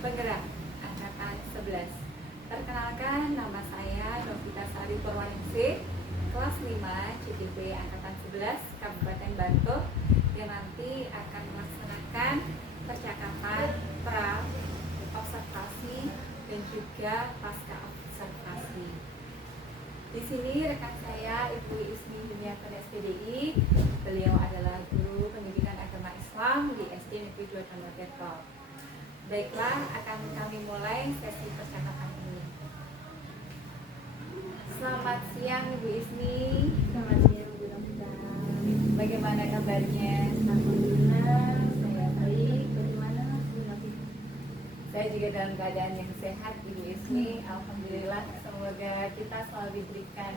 Penggerak Angkatan 11. Perkenalkan, nama saya Novita Sari Purwaningsih, kelas 5 CDP Angkatan 11 Kabupaten Bantul, yang nanti akan melaksanakan percakapan pra, observasi, dan juga pasca observasi. Di sini rekan saya Ibu Ismi Juniawan SPDI. Beliau adalah guru pendidikan agama Islam di SD Negeri 2 Tambak. Baiklah, akan kami mulai sesi percakapan ini. Selamat siang Ibu Ismi. Selamat siang Bu Novita. Bagaimana kabarnya? Alhamdulillah saya baik. Bagaimana Bu Novita? Saya juga dalam keadaan yang sehat Ibu Ismi. Alhamdulillah, semoga kita selalu diberikan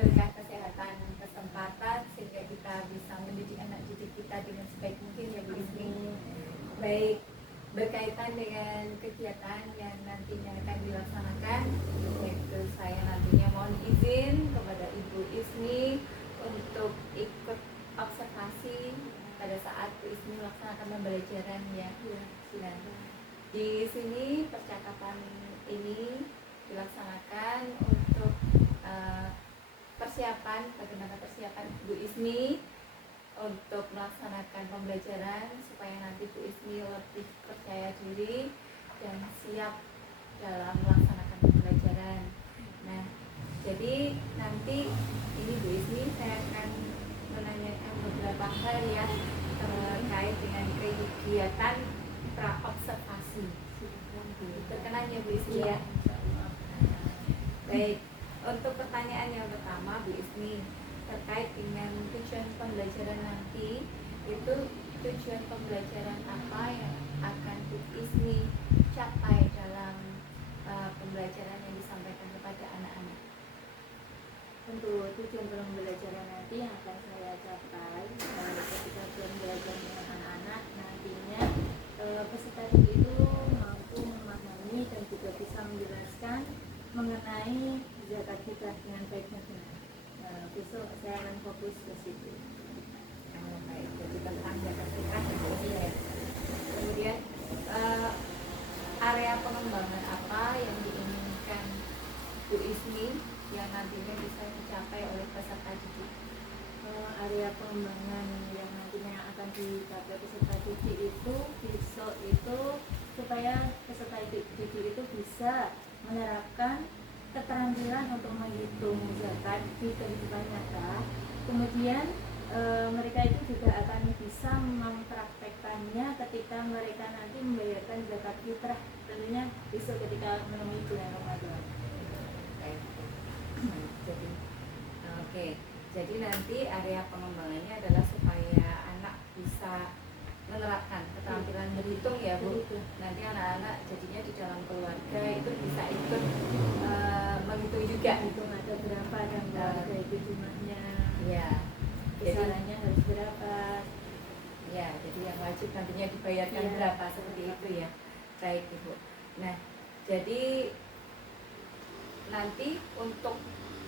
berkah kesehatan, kesempatan sehingga kita bisa mendidik anak didik kita dengan sebaik mungkin ya Bu Ismi. Baik, berkaitan dengan kegiatan yang nantinya akan dilaksanakan, yaitu saya nantinya mohon izin kepada Ibu Ismi untuk ikut observasi pada saat Bu Ismi melaksanakan pembelajaran ya. Di sini percakapan ini dilaksanakan untuk persiapan, bagaimana persiapan Bu Ismi untuk melaksanakan pembelajaran supaya nanti Bu Ismi lebih percaya diri dan siap dalam melaksanakan pembelajaran. Nah, jadi nanti ini Bu Ismi saya akan menanyakan beberapa hal ya terkait dengan kegiatan pra observasi. Berkenan ya Bu Ismi ya. Baik, untuk pertanyaan yang pertama Bu Ismi, terkait dengan tujuan pembelajaran nanti, itu tujuan pembelajaran apa yang akan Bu Ismi capai dalam pembelajaran yang disampaikan kepada anak-anak? Untuk tujuan pembelajaran nanti yang akan saya capai ketika belajar dengan anak-anak nantinya peserta didik itu mampu memahami dan juga bisa menjelaskan mengenai zakat fitrah dengan baik dan benar. Besok saya akan fokus ke situ. Baik, jadi tentang zakat fitrah ya. Kemudian area pengembangan apa yang diinginkan Bu Ismi yang nantinya bisa dicapai oleh peserta didik? Area pengembangan yang nantinya akan dicapai peserta didik itu besok itu supaya peserta didik itu bisa menerapkan keterampilan untuk menghitung zakat di kehidupan nyata. Kemudian mereka itu juga akan bisa mempraktekkannya ketika mereka nanti membayarkan zakat fitrah, tentunya besok ketika menemui bulan Ramadan. Jadi nanti area pengembangannya adalah supaya anak bisa menerapkan keterampilan berhitung ya Bu. Nanti anak-anak jadinya di dalam keluarga itu bisa ikut menghitung juga. Hitung ada berapa dan keluarga itu jumlahnya. Ya. Besarannya harus berapa? Ya, jadi yang wajib nantinya dibayarkan berapa seperti itu ya. Baik Ibu. Nah, jadi nanti untuk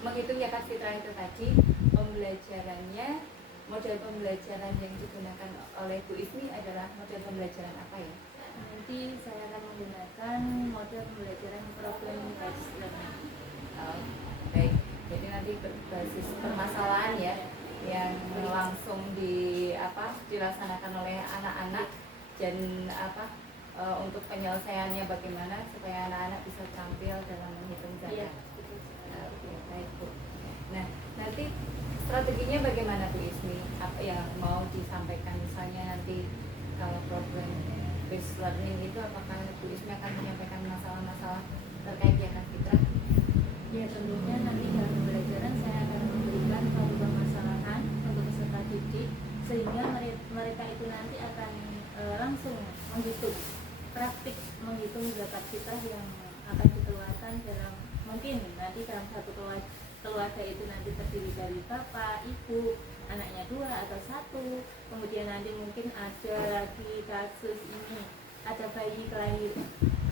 menghitung zakat fitrah itu tadi, pembelajarannya, model pembelajaran yang digunakan oleh Bu Ismi adalah model pembelajaran apa ya? Nanti saya akan menggunakan model pembelajaran problem based learning. Baik, jadi nanti berbasis permasalahan ya, yang langsung dilaksanakan oleh anak-anak dan untuk penyelesaiannya bagaimana supaya anak-anak bisa tampil dalam menghitung zakat. Baik Bu. Nah, nanti strateginya bagaimana Bu Ismi? Apa yang mau disampaikan misalnya nanti kalau problem based learning itu apakah Bu Ismi akan menyampaikan masalah-masalah terkait zakat fitrah? Ya, tentunya nanti dalam pembelajaran saya akan memberikan suatu permasalahan untuk peserta didik sehingga mereka itu nanti akan langsung menghitung, praktik menghitung zakat fitrah yang akan dikeluarkan dalam mungkin nanti dalam satu keluarga itu nanti terdiri dari bapak, ibu, anaknya 2 atau 1. Kemudian nanti mungkin ada lagi kasus ini, ada bayi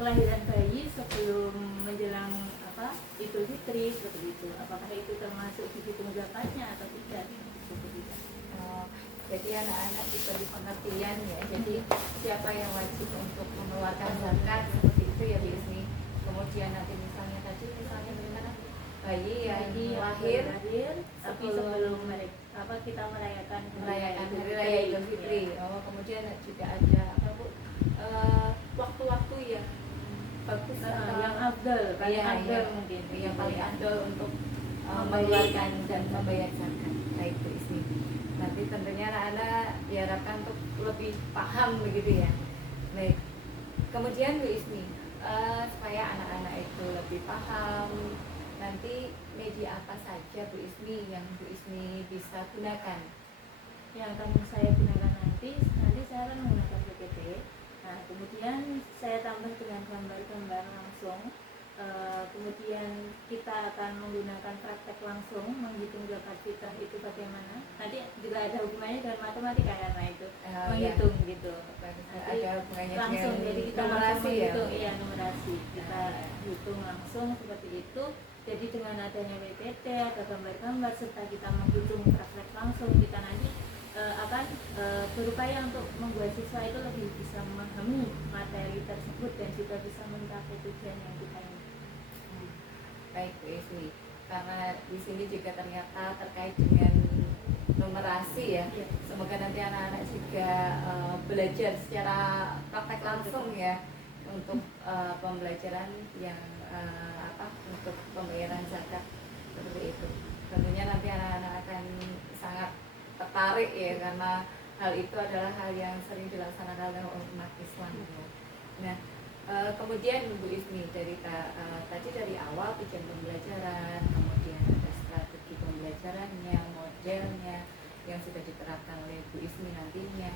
kelahiran bayi sebelum menjelang Idul Fitri seperti itu. Apakah itu termasuk dihitung zakatnya atau tidak? Jadi anak-anak diberi pengertian ya. Jadi siapa yang wajib untuk mengeluarkan zakat seperti kemudian nanti misalnya bagaimana bayi yang Jadi lahir tapi sebelum mereka kita merayakan hari raya Idul Fitri. Oh, kemudian juga ada apa Bu? Waktu-waktu yang bagus atau yang afdal, paling afdal yang, mungkin yang paling afdal untuk mengeluarkan dan membayar zakat. Baik Bu Ismi. Nanti tentunya anak-anak diharapkan untuk lebih paham begitu ya. Baik. Kemudian Bu Ismi, supaya anak-anak itu lebih paham, nanti media apa saja Bu Ismi yang Bu Ismi bisa gunakan? Yang akan saya gunakan nanti saya akan menggunakan PPT. Nah, kemudian saya tambah dengan gambar-gambar langsung. Kemudian kita akan menggunakan praktek langsung menghitung zakat fitrah itu bagaimana. Nanti juga ada hubungannya dengan matematika karena itu menghitung gitu. Nanti Ada hubungannya langsung, dengan jadi kita numerasi langsung ya? menghitung, iya numerasi. Kita hitung langsung seperti itu. Jadi dengan adanya PPT, ada gambar-gambar serta kita menghitung praktek langsung, kita nanti akan berupaya untuk membuat siswa itu lebih bisa memahami materi tersebut dan juga bisa mencapai tujuan yang kita inginkan. Baik Bu Ismi, karena di sini juga ternyata terkait dengan numerasi ya. Iya. Semoga nanti anak-anak juga belajar secara praktek langsung ya untuk pembelajaran yang untuk pembayaran zakat seperti itu. Tentunya nanti anak-anak akan sangat tertarik ya, karena hal itu adalah hal yang sering dilaksanakan oleh umat Islam. Nah, kemudian Bu Ismi dari tadi dari awal tujuan pembelajaran, kemudian ada strategi pembelajarannya, modelnya yang sudah diterapkan oleh Bu Ismi nantinya.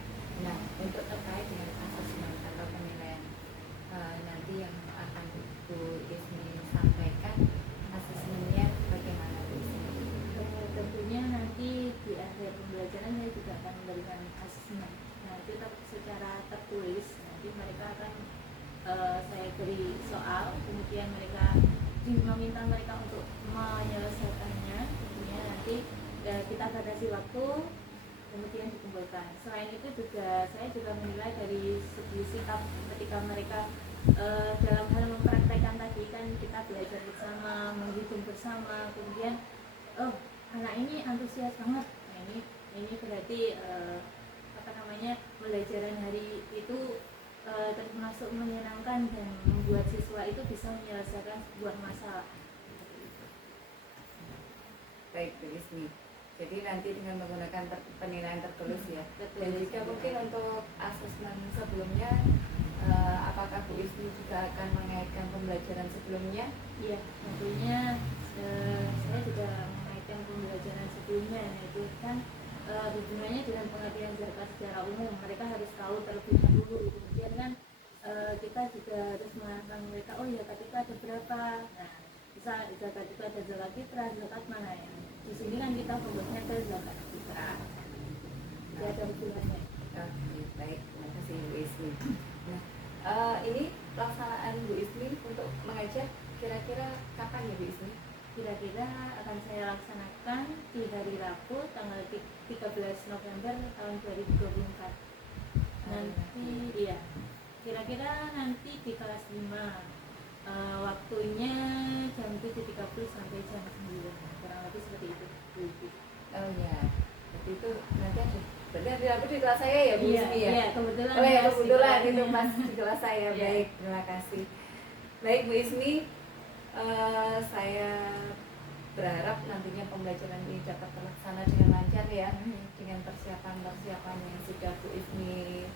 Nah, untuk terkait dengan asesmen atau penilaian nanti yang akan Bu Ismi sampaikan, asesmennya bagaimana Bu Ismi? Tentunya nanti di akhir pembelajaran saya juga akan memberikan asesmen. Nah, itu secara tertulis. Nanti mereka akan saya beri soal, kemudian mereka meminta mereka untuk menyelesaikannya. Tentunya nanti kita batasi waktu, kemudian dikumpulkan. Selain itu juga saya juga menilai dari segi sikap ketika mereka dalam hal mempraktekkan tadi, kan kita belajar bersama, menghitung bersama, kemudian anak ini antusias banget. Nah, ini berarti pembelajaran hari itu termasuk menyenangkan dan membuat siswa itu bisa menyelesaikan sebuah masalah. Baik Bu Ismi, jadi nanti dengan menggunakan penilaian tertulis ya. Dan juga mungkin untuk asesmen sebelumnya, apakah Bu Ismi juga akan mengaitkan pembelajaran sebelumnya? Iya, tentunya saya juga mengaitkan pembelajaran sebelumnya, yaitu kan hubungannya dengan pengertian zakat secara umum. Mereka harus tahu terlebih dahulu. Kemudian kan kita juga harus mengarahkan mereka, oh ya zakat itu ada berapa. Nah, bisa zakat itu ada zakat fitrah, zakat mana ya. Di sini kan kita fokusnya ke zakat fitrah. Tidak ada hubungannya. Baik, terima kasih Bu Ismi. Nah, ini pelaksanaan Bu Ismi untuk mengajar kira-kira kapan ya Bu Ismi? Kira-kira akan saya laksanakan di hari Rabu tanggal 13 November tahun 2024. Nanti iya, kira-kira nanti di kelas 5, waktunya jam 7.30 sampai jam 9, kurang lebih seperti itu. Oh ya, berarti itu nanti ada. Berarti nanti aku di kelas saya ya Bu Ismi ya? Iya, kebetulan. Oh ya, Mas, kebetulan itu pas di kelas saya. Iya. Baik, terima kasih. Baik Bu Ismi, saya berharap nantinya pembelajaran ini dapat terlaksana dengan lancar ya, dengan persiapan yang sudah Bu Ismi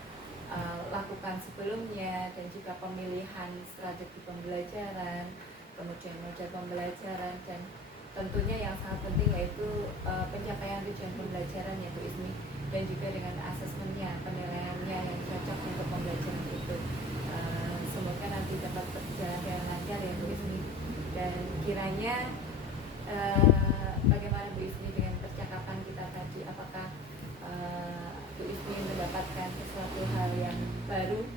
lakukan sebelumnya, dan juga pemilihan strategi pembelajaran, kemudian model pembelajaran, dan tentunya yang sangat penting yaitu pencapaian tujuan pembelajaran ya Bu Ismi, dan juga dengan asesmennya, penilaiannya yang cocok untuk pembelajaran itu. Semoga nanti dapat berjalan dengan lancar ya Bu Ismi. Dan kiranya bagaimana Bu Ismi dengan percakapan kita tadi, apakah Bu Ismi mendapatkan sesuatu hal yang baru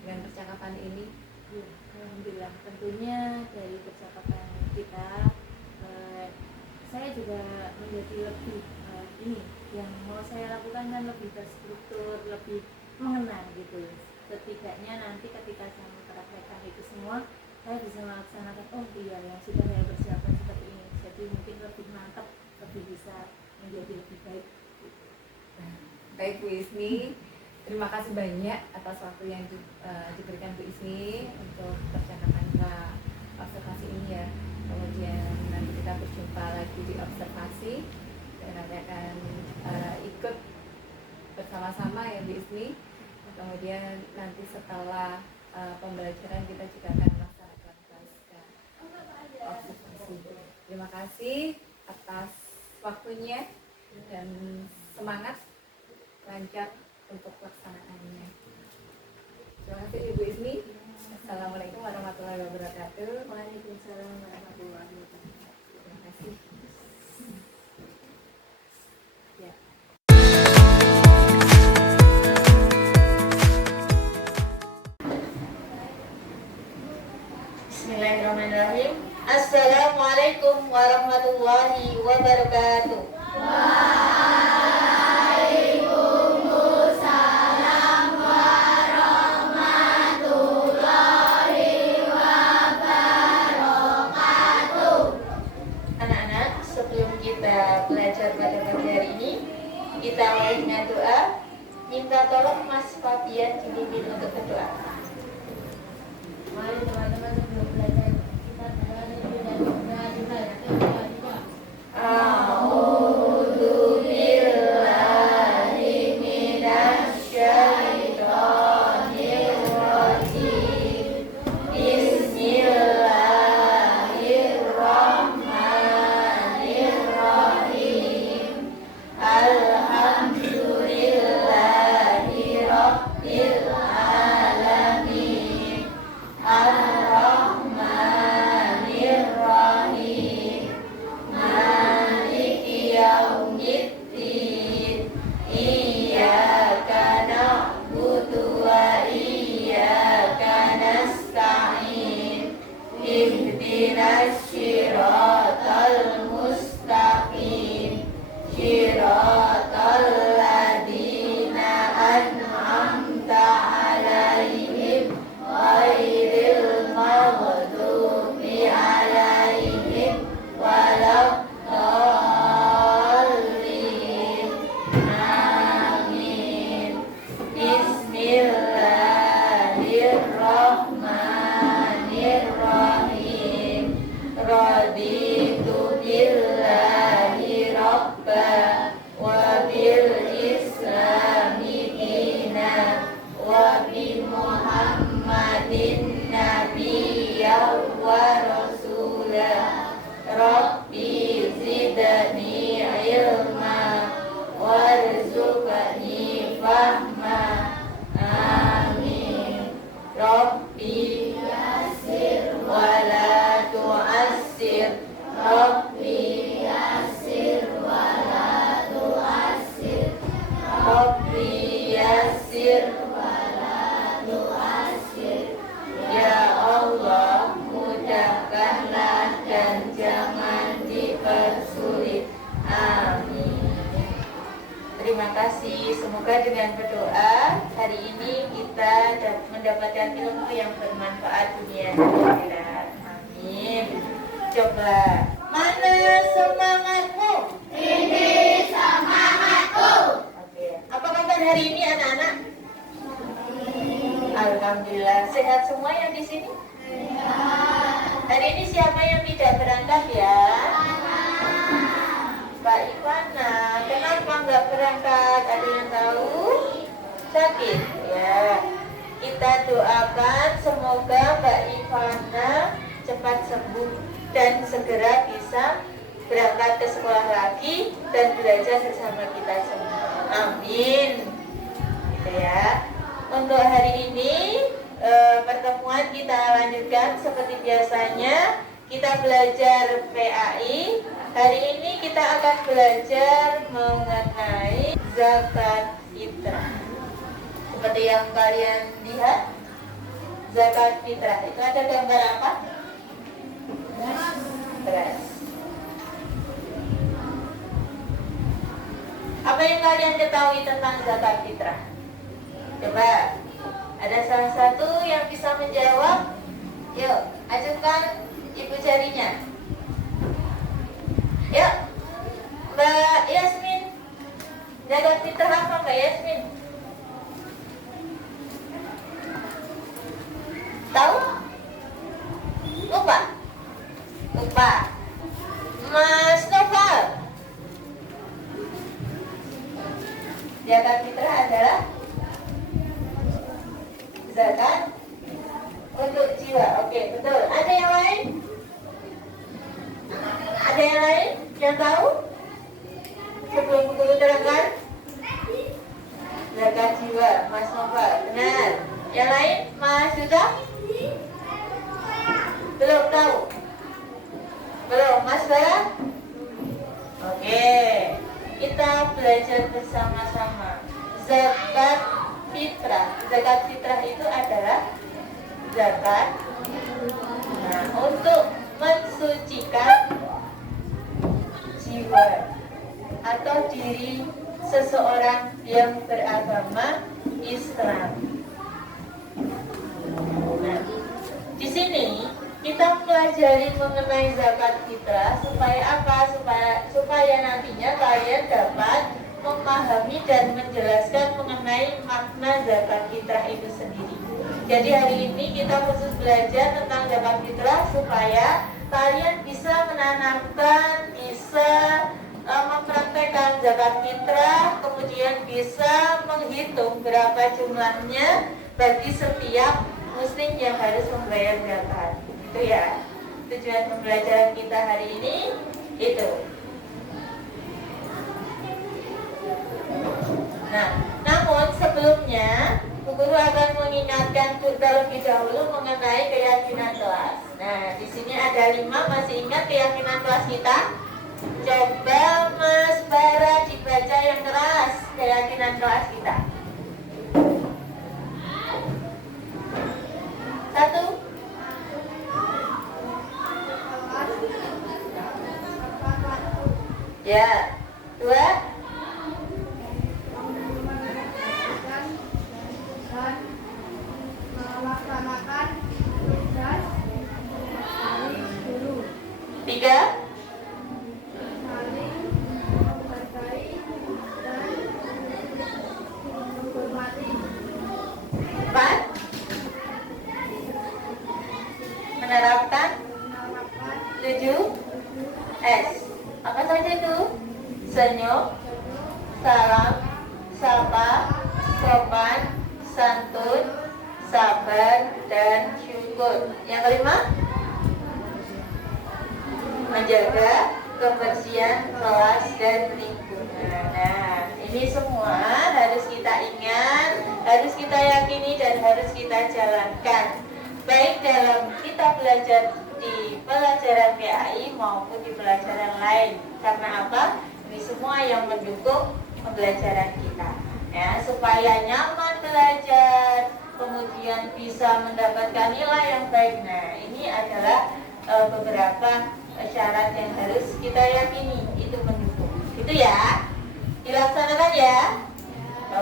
dengan percakapan ini? Ya, alhamdulillah, tentunya dari percakapan kita saya juga menjadi lebih ini yang mau saya lakukan kan lebih terstruktur, lebih mengenal gitu. Setidaknya nanti ketika saya mempraktekkan itu semua, saya bisa melaksanakan, oh iya yang sudah saya persiapkan seperti ini, jadi mungkin lebih mantap, lebih bisa menjadi lebih baik. Baik Bu Isni, terima kasih banyak atas waktu yang diberikan Bu Isni untuk percakapan observasi ini ya. Kemudian nanti kita berjumpa lagi di observasi dan nanti akan ikut bersama-sama ya Bu Isni. Kemudian nanti setelah pembelajaran kita juga akan melaksanakan pasca observasi. Terima kasih atas waktunya dan semangat lancar untuk pelaksanaannya. Terima kasih Ibu Isni. Assalamualaikum warahmatullahi wabarakatuh. Waalaikumsalam warahmatullahi wabarakatuh. Terima kasih. Ya. Bismillahirrahmanirrahim. Assalamualaikum warahmatullahi wabarakatuh. Anak-anak, sebelum kita belajar pada pagi hari ini, kita mulai dengan doa. Minta tolong Mas Fabian dipimpin untuk berdoa. Mari teman-teman sebelum belajar kita berdoa dan berdoa. A'udzu billahi minasyaitonir rajim. Bismillahirrahmanirrahim. Alhamdulillahi rabbil alamin. Ar-Rahmanir-Rahim. Maliki yaumiddin. Iyyaka na'budu wa iyyaka nasta'in. Ihdinas siratal mustaqim. Siratal ladzina an'amta 'alaihim ghairil maghdubi 'alaihim waladdallin. Amin. Bismillahirrahmanirrahim. Raditu billahi rabba wa bil islami dina wa bi Muhammadin nabiyyan wa rasulah. Rabbi zidni ilma warzuqni fahma. Amin. Rabbi yassir wa la tu'assir. Rabbi yassir wa la tu'assir. Rabbi yassir wa la tu'assir. Ya Allah, mudahkanlah dan jangan dipersulit. Amin. Terima kasih. Semoga dengan berdoa hari ini kita mendapatkan ilmu yang bermanfaat dunia dan akhirat. Amin. Coba, mana semangatmu? Ini semangatku. Oke. Apa kabar hari ini anak-anak? Alhamdulillah. Sehat semua yang di sini? Hari ini siapa yang tidak berangkat ya? Mbak Ivana. Kenapa nggak berangkat? Ada yang tahu? Sakit ya. Kita doakan semoga Mbak Ivana cepat sembuh dan segera bisa berangkat ke sekolah lagi dan belajar bersama kita semua. Amin. Gitu ya. Untuk hari ini pertemuan kita lanjutkan seperti biasanya. Kita belajar PAI. Hari ini kita akan belajar mengenai zakat fitrah. Seperti yang kalian lihat, zakat fitrah itu ada gambar apa? Beras. Apa yang kalian ketahui tentang zakat fitrah? Coba, ada salah satu yang bisa menjawab Yuk, ajukan ibu jarinya. Yuk, Mbak Yasmin. Zakat fitrah apa Mbak Yasmin? Tahu? Lupa? Lupa. Mas Noval. Zakat fitrah adalah zakat untuk jiwa. Oke, betul. Ada yang lain? Ada yang lain yang tahu? Sebelum guru terangkan? Zakat jiwa, Mas Noval. Benar. Yang lain, Mas Yuda? Belum tahu? Belum, Mas Bara? Oke, kita belajar bersama-sama. Zakat fitrah. Zakat fitrah itu adalah zakat untuk mensucikan jiwa atau diri seseorang yang beragama Islam. Nah, di sini kita pelajari mengenai zakat fitrah supaya apa? Supaya nantinya kalian dapat memahami dan menjelaskan mengenai makna zakat fitrah itu sendiri. Jadi hari ini kita khusus belajar tentang zakat fitrah supaya kalian bisa menanamkan, bisa mempraktekkan zakat fitrah, kemudian bisa menghitung berapa jumlahnya bagi setiap muslim yang harus membayar zakat. Itu ya, tujuan pembelajaran kita hari ini itu. Nah, namun sebelumnya Bu Guru akan mengingatkan terlebih dahulu mengenai keyakinan kelas. Nah, di sini ada 5, masih ingat keyakinan kelas kita? Coba Mas Bara dibaca yang keras keyakinan kelas kita. 1. Ya. 2. Melaksanakan tugas dari guru. 3. Saling menghargai dan menghormati. 4. Menerapkan 7S. Apa saja itu? Senyum, salam, sapa, sopan, santun, sabar, dan syukur. Yang kelima, menjaga kebersihan kelas dan lingkungan. Nah, ini semua harus kita ingat, harus kita yakini, dan harus kita jalankan, baik dalam kita belajar di pelajaran PAI maupun di pelajaran lain. Karena apa? Ini semua yang mendukung pembelajaran kita, ya, supaya nyaman belajar, kemudian bisa mendapatkan nilai yang baik. Nah, ini adalah beberapa syarat yang harus kita yakini, itu mendukung. Itu ya, dilaksanakan ya.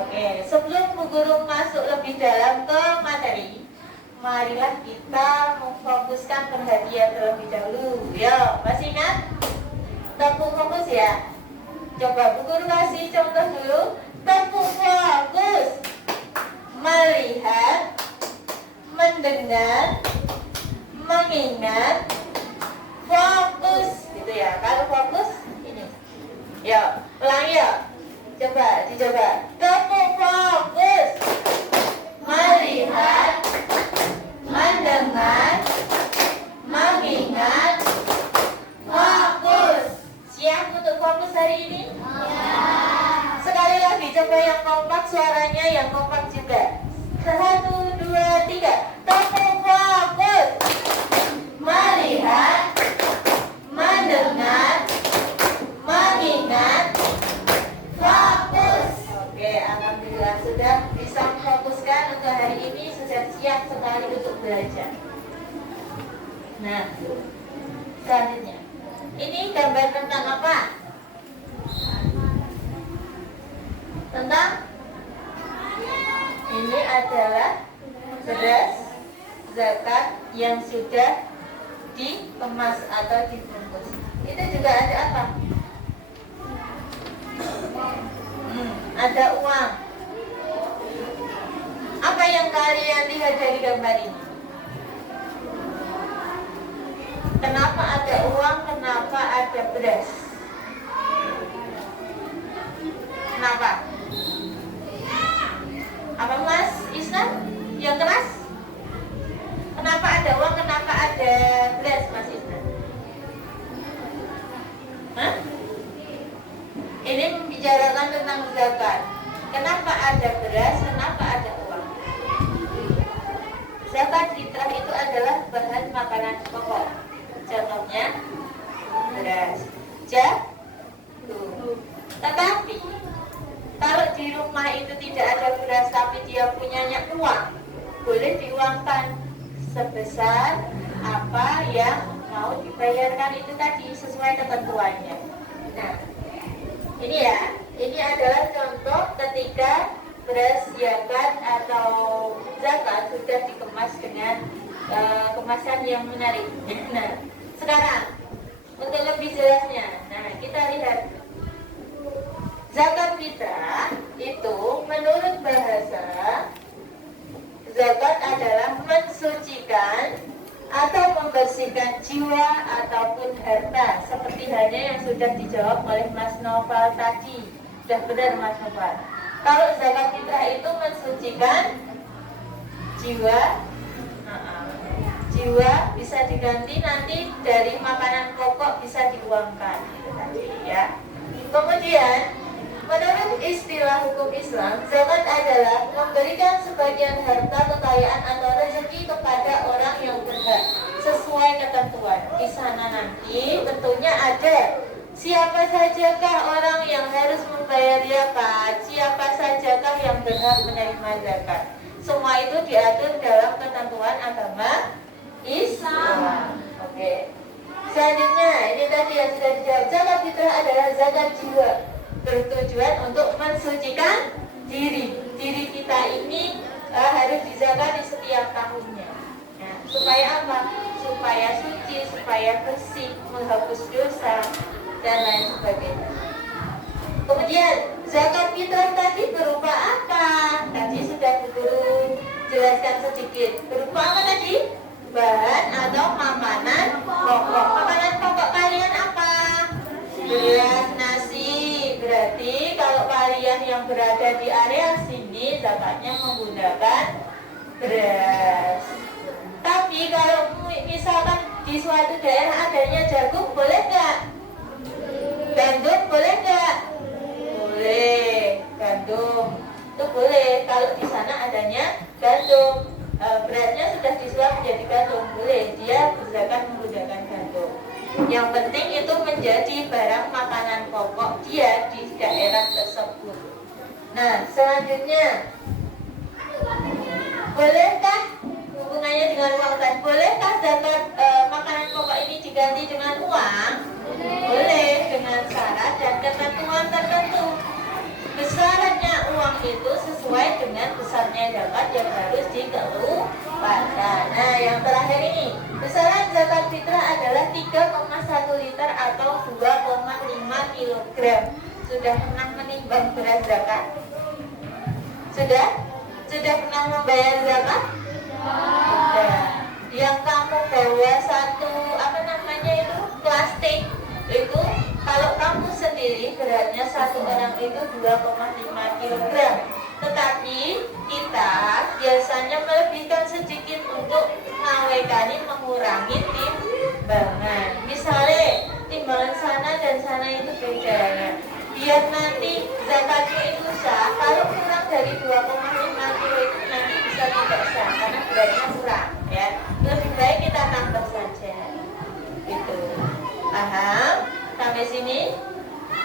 Oke, sebelum Bu Guru masuk lebih dalam ke materi, marilah kita memfokuskan perhatian terlebih dahulu. Yo, masih ingat? Tepuk fokus ya. Coba Bu Guru kasih contoh dulu. Tepuk fokus. Melihat, mendengar, mengingat, fokus. Gitu ya. Kalau fokus ini. Yo, ulangi ya. Coba, dicoba. Tepuk fokus. Melihat, mendengar, mengingat, fokus. Siap untuk fokus hari ini? Ya. Sekali lagi coba yang kompak, suaranya yang kompak juga. 1, 2, 3. Tepuk fokus. Melihat, mendengar, mengingat, fokus. Oke, alhamdulillah sudah bisa memfokuskan untuk hari ini, sudah siap sekali untuk belajar. Nah, selanjutnya, ini gambar tentang apa? Tentang ini adalah beras zakat yang sudah dikemas atau dibungkus. Itu juga ada apa? Ada uang. Apa yang kalian lihat dari gambar ini? Kenapa ada uang? Kenapa ada beras? Kenapa? Apa Mas Isnan? Yang keras? Kenapa ada uang? Kenapa ada beras Mas Isnan? Hah? Ini membicarakan tentang zakat. Kenapa ada beras? Kenapa ada uang? Zakat fitrah itu adalah bahan makanan pokok. Contohnya beras, jagung. Tetapi kalau di rumah itu tidak ada beras tapi dia punyanya uang, boleh diuangkan sebesar apa yang mau dibayarkan itu tadi sesuai ketentuannya. Nah, ini ya, ini adalah contoh ketika beras zakat atau zakat sudah dikemas dengan kemasan yang menarik. Nah, sekarang untuk lebih jelasnya, nah kita lihat zakat fitrah itu menurut bahasa zakat adalah mensucikan atau membersihkan jiwa ataupun harta, seperti halnya yang sudah dijawab oleh Mas Noval tadi. Sudah benar Mas Noval. Kalau zakat fitrah itu mensucikan jiwa, jiwa bisa diganti nanti dari makanan pokok bisa diuangkan, ya. Kemudian menurut istilah hukum Islam, zakat adalah memberikan sebagian harta, kekayaan atau rezeki kepada orang yang berhak sesuai ketentuan. Di sana nanti tentunya ada siapa sajakah orang yang harus membayar zakat, siapa sajakah yang berhak menerima zakat. Semua itu diatur dalam ketentuan agama Islam. Oke. Selanjutnya, ini tadi yang sudah dijawab. Zakat fitrah adalah zakat jiwa, bertujuan untuk mensucikan diri kita ini harus dizakati setiap tahunnya. Nah, supaya apa? Supaya suci, supaya bersih, menghapus dosa dan lain sebagainya. Kemudian zakat fitrah tadi berupa apa? Tadi sudah Bu Guru jelaskan sedikit. Berupa apa tadi? Bahan atau makanan pokok. Makanan pokok kalian apa? Beras, nasi. Berarti kalau kalian yang berada di area sini zakatnya menggunakan beras. Tapi kalau misalkan di suatu daerah adanya jagung, boleh nggak? Gandum boleh nggak? Boleh. Gandum itu boleh kalau di sana adanya gandum. Berasnya sudah disuap menjadi gandum, boleh dia berzakat menggunakan gandum. Yang penting itu menjadi barang makanan pokok dia di daerah tersebut. Nah, selanjutnya, bolehkah hubungannya dengan uang tadi? Bolehkah zakat makanan pokok ini diganti dengan uang? Boleh, dengan syarat dan ketentuan tertentu. Besarannya uang itu sesuai dengan besarnya zakat yang harus dikeluarkan. Nah, yang terakhir ini, besaran zakat fitrah adalah 3,1 liter atau 2,5 kilogram. Sudah pernah menimbang beras zakat? Sudah? Sudah pernah membayar zakat? Sudah. Yang kamu bawa satu plastik itu, kalau kamu sendiri beratnya satu orang itu 2,5 kg. Tetapi kita biasanya melebihkan sedikit untuk mengawetkan, mengurangi timbangan. Misalnya timbangan sana dan sana itu beda ya. Biar nanti zakatnya itu sah. Kalau kurang dari 2,5 kg itu nanti bisa tidak sah karena beratnya kurang ya. Lebih baik kita tambah saja. Gitu. Paham? Sampai sini?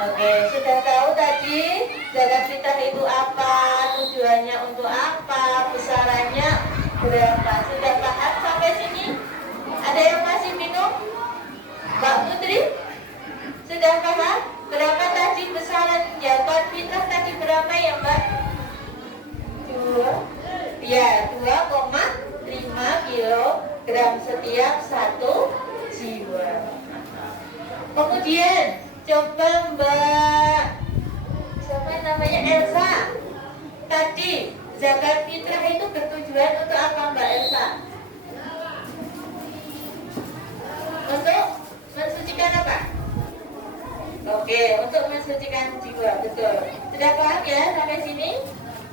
Oke, sudah tahu tadi zakat fitrah itu apa, tujuannya untuk apa, besarannya berapa. Sudah paham sampai sini? Ada yang masih bingung? Mbak Putri? Sudah paham? Berapa tadi besaran zakat fitrah tadi berapa ya Mbak? 2,5 kg dalam setiap satu jiwa. Kemudian coba Mbak, siapa yang namanya Elsa, tadi zakat fitrah itu bertujuan untuk apa Mbak Elsa? Untuk mensucikan apa? Oke, untuk mensucikan jiwa, betul. Sudah paham ya sampai sini?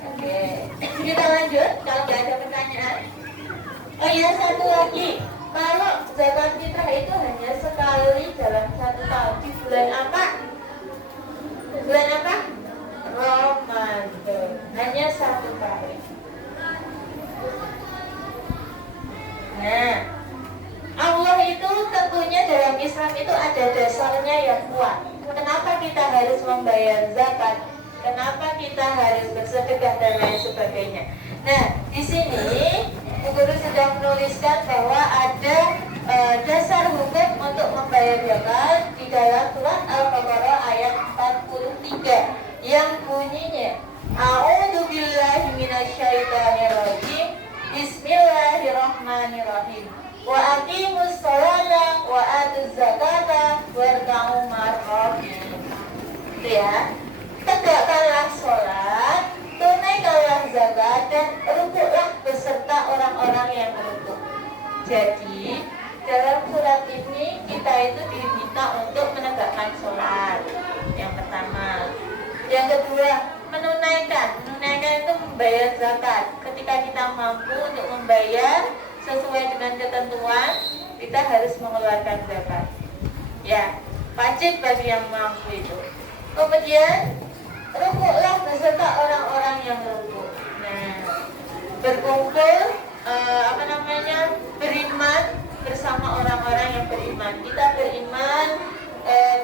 Oke, kita lanjut kalau nggak ada pertanyaan. Oh iya, satu lagi. Kalau zakat fitrah itu hanya sekali dalam 1 tahun. Di bulan apa? Bulan apa? Ramadan. Hanya 1 kali. Nah, Allah itu tentunya dalam Islam itu ada dasarnya yang kuat. Kenapa kita harus membayar zakat? Kenapa kita harus bersedekah dan lain sebagainya? Nah, di sini guru sudah menuliskan bahwa ada dasar hukum untuk membayar zakat di dalam surat Al-Baqarah ayat 43 yang bunyinya A'udzubillahi minasyaitonirrajim. Bismillahirrahmanirrahim. Wa aqimus sholata wa atuz zakata warka'u ma'ar-raki'in. Itu ya. Tegakkanlah sholat, tunaikanlah zakat, dan rukuklah beserta orang-orang yang merukuk. Jadi dalam surat ini kita itu diminta untuk menegakkan sholat. Yang pertama. Yang kedua, menunaikan itu membayar zakat. Ketika kita mampu untuk membayar sesuai dengan ketentuan, kita harus mengeluarkan zakat. Ya, wajib bagi yang mampu itu. Kemudian rukuklah beserta orang-orang yang rukuk. Nah, berkumpul beriman bersama orang-orang yang beriman. Kita beriman,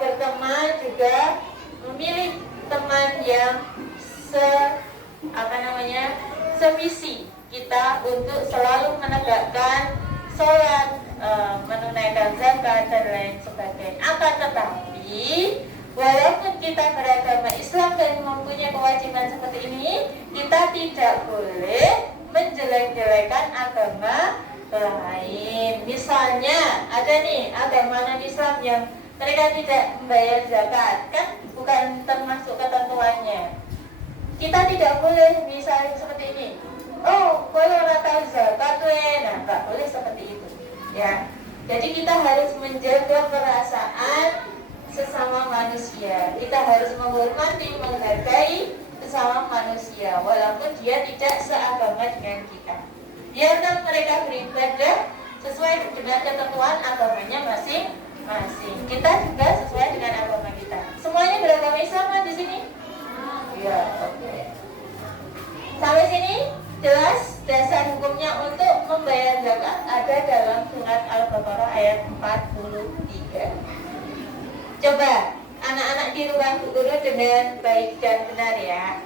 berteman juga memilih teman yang semisi kita untuk selalu menegakkan sholat, menunaikan zakat dan lain sebagainya. Akan tetapi walaupun kita beragama Islam dan mempunyai kewajiban seperti ini, kita tidak boleh menjelek-jelekan agama lain. Misalnya ada nih agama non-Islam yang mereka tidak membayar zakat, kan bukan termasuk ketentuannya. Kita tidak boleh misalnya seperti ini. Oh, kalau rata zakat nah nggak boleh seperti itu. Ya, jadi kita harus menjaga perasaan sesama manusia. Kita harus menghormati, menghargai sesama manusia walaupun dia tidak seagama dengan kita. Biarkan mereka beribadah sesuai dengan ketentuan agamanya masing-masing. Kita juga sesuai dengan agama kita. Semuanya beragama Islam kan di sini? Ya, oke. Sampai sini jelas dasar hukumnya untuk membayar zakat ada dalam surat Al-Baqarah ayat 43. Coba anak-anak di rumah guru dengan baik dan benar ya.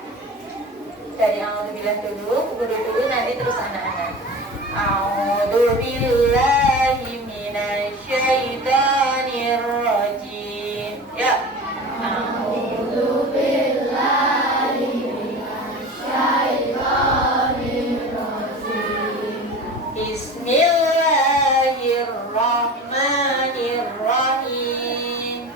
Dari Alhamdulillah dulu, guru dulu, nanti terus anak-anak. A'udzubillahi minasyaitonir rajim. Ya. A'udzubillahi minasyaitonir rajim. Bismillahirrahmanirrahim.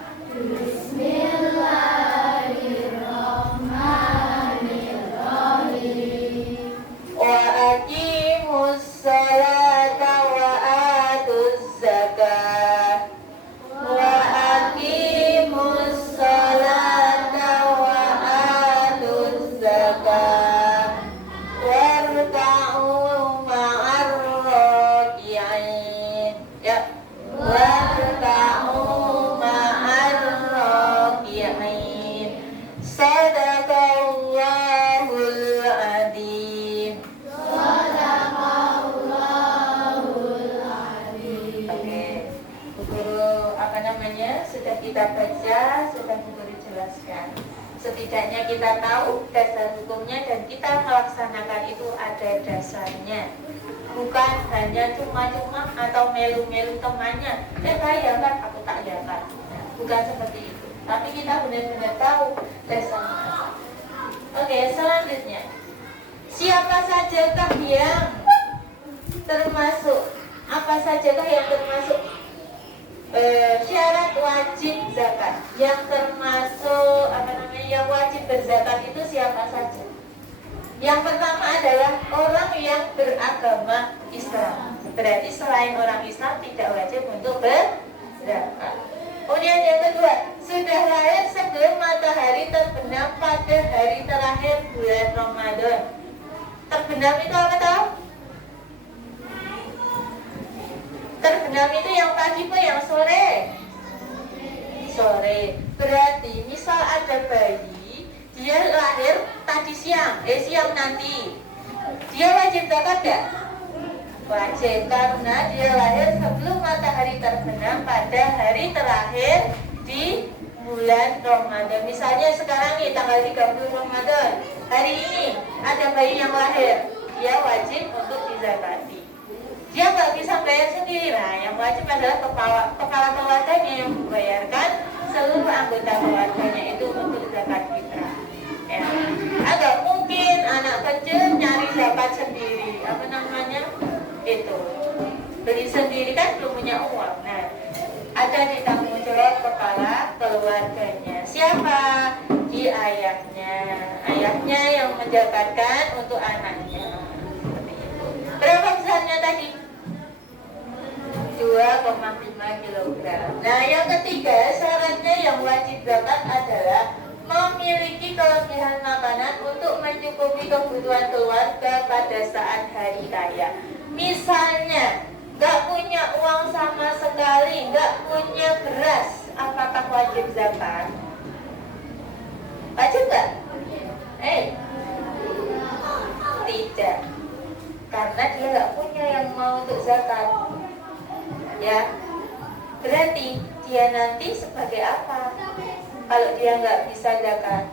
Wa aqimus salata wa atuz zakah. Wa aqimus salata wa atuz zakah. Warka'u ma'ar raki'in. Ya. Warka'u ma'ar raki'in. Sadaqallahul adzim. Oke, guru sudah kita baca, sudah guru jelaskan. Setidaknya kita tahu dasar hukumnya dan kita melaksanakan itu ada dasarnya. Bukan hanya cuma-cuma atau melu-melu temannya. Saya kan, aku tak yakan. Nah, bukan seperti itu. Tapi kita benar-benar tahu dasarnya. Oke, selanjutnya. Siapa sajakah yang termasuk apa apa sajakah yang termasuk syarat wajib zakat? Yang termasuk yang wajib berzakat itu siapa saja? Yang pertama adalah orang yang beragama Islam. Berarti selain orang Islam tidak wajib untuk berzakat. Kemudian yang kedua, sudah lahir sebelum matahari terbenam pada hari terakhir bulan Ramadan. Terbenam itu apa tahu? Terbenam itu yang pagi apa yang sore? Sore. Berarti misal ada bayi, dia lahir tadi siang nanti. Dia wajib zakat gak? Wajib, karena dia lahir sebelum matahari terbenam pada hari terakhir di bulan Ramadan. Misalnya sekarang nih tanggal 30 Ramadan, hari ini ada bayi yang lahir, dia wajib untuk dizakati. Dia nggak bisa bayar sendiri. Nah, yang wajib adalah kepala keluarganya yang membayarkan seluruh anggota keluarganya itu untuk zakat fitrah. Ya. Agak mungkin anak kecil nyari zakat sendiri, itu beli sendiri kan belum punya uang. Nah, ada di tanggung jawab kepala keluarganya. Siapa? Di ayahnya yang menjakatkan untuk anaknya. Berapa besarnya tadi? 2,5 kg. Nah, yang ketiga syaratnya yang wajib zakat adalah memiliki kelebihan makanan untuk mencukupi kebutuhan keluarga pada saat hari raya. Misalnya, nggak punya uang sama sekali, nggak punya beras, apakah wajib zakat? Wajib nggak? Tidak. Karena dia nggak punya yang mau untuk zakat. Ya, berarti dia nanti sebagai apa? Kalau dia nggak bisa zakat,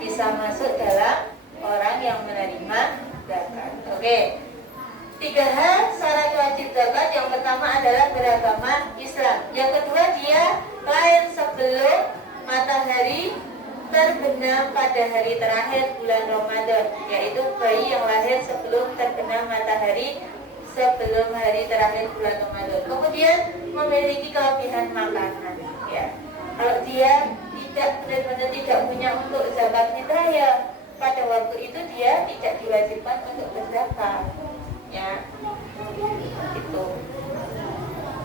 bisa masuk dalam orang yang menerima zakat. Oke. 3 hal syarat wajib zakat. Yang pertama adalah beragama Islam. Yang kedua, dia lahir sebelum matahari terbenam pada hari terakhir bulan Ramadan, yaitu bayi yang lahir sebelum terbenam matahari sebelum hari terakhir bulan Ramadan. Kemudian memiliki kelebihan makanan. Ya, kalau dia benar-benar tidak punya untuk zakat fitrah, ya pada waktu itu dia tidak diwajibkan untuk berzakat. Ya, itu.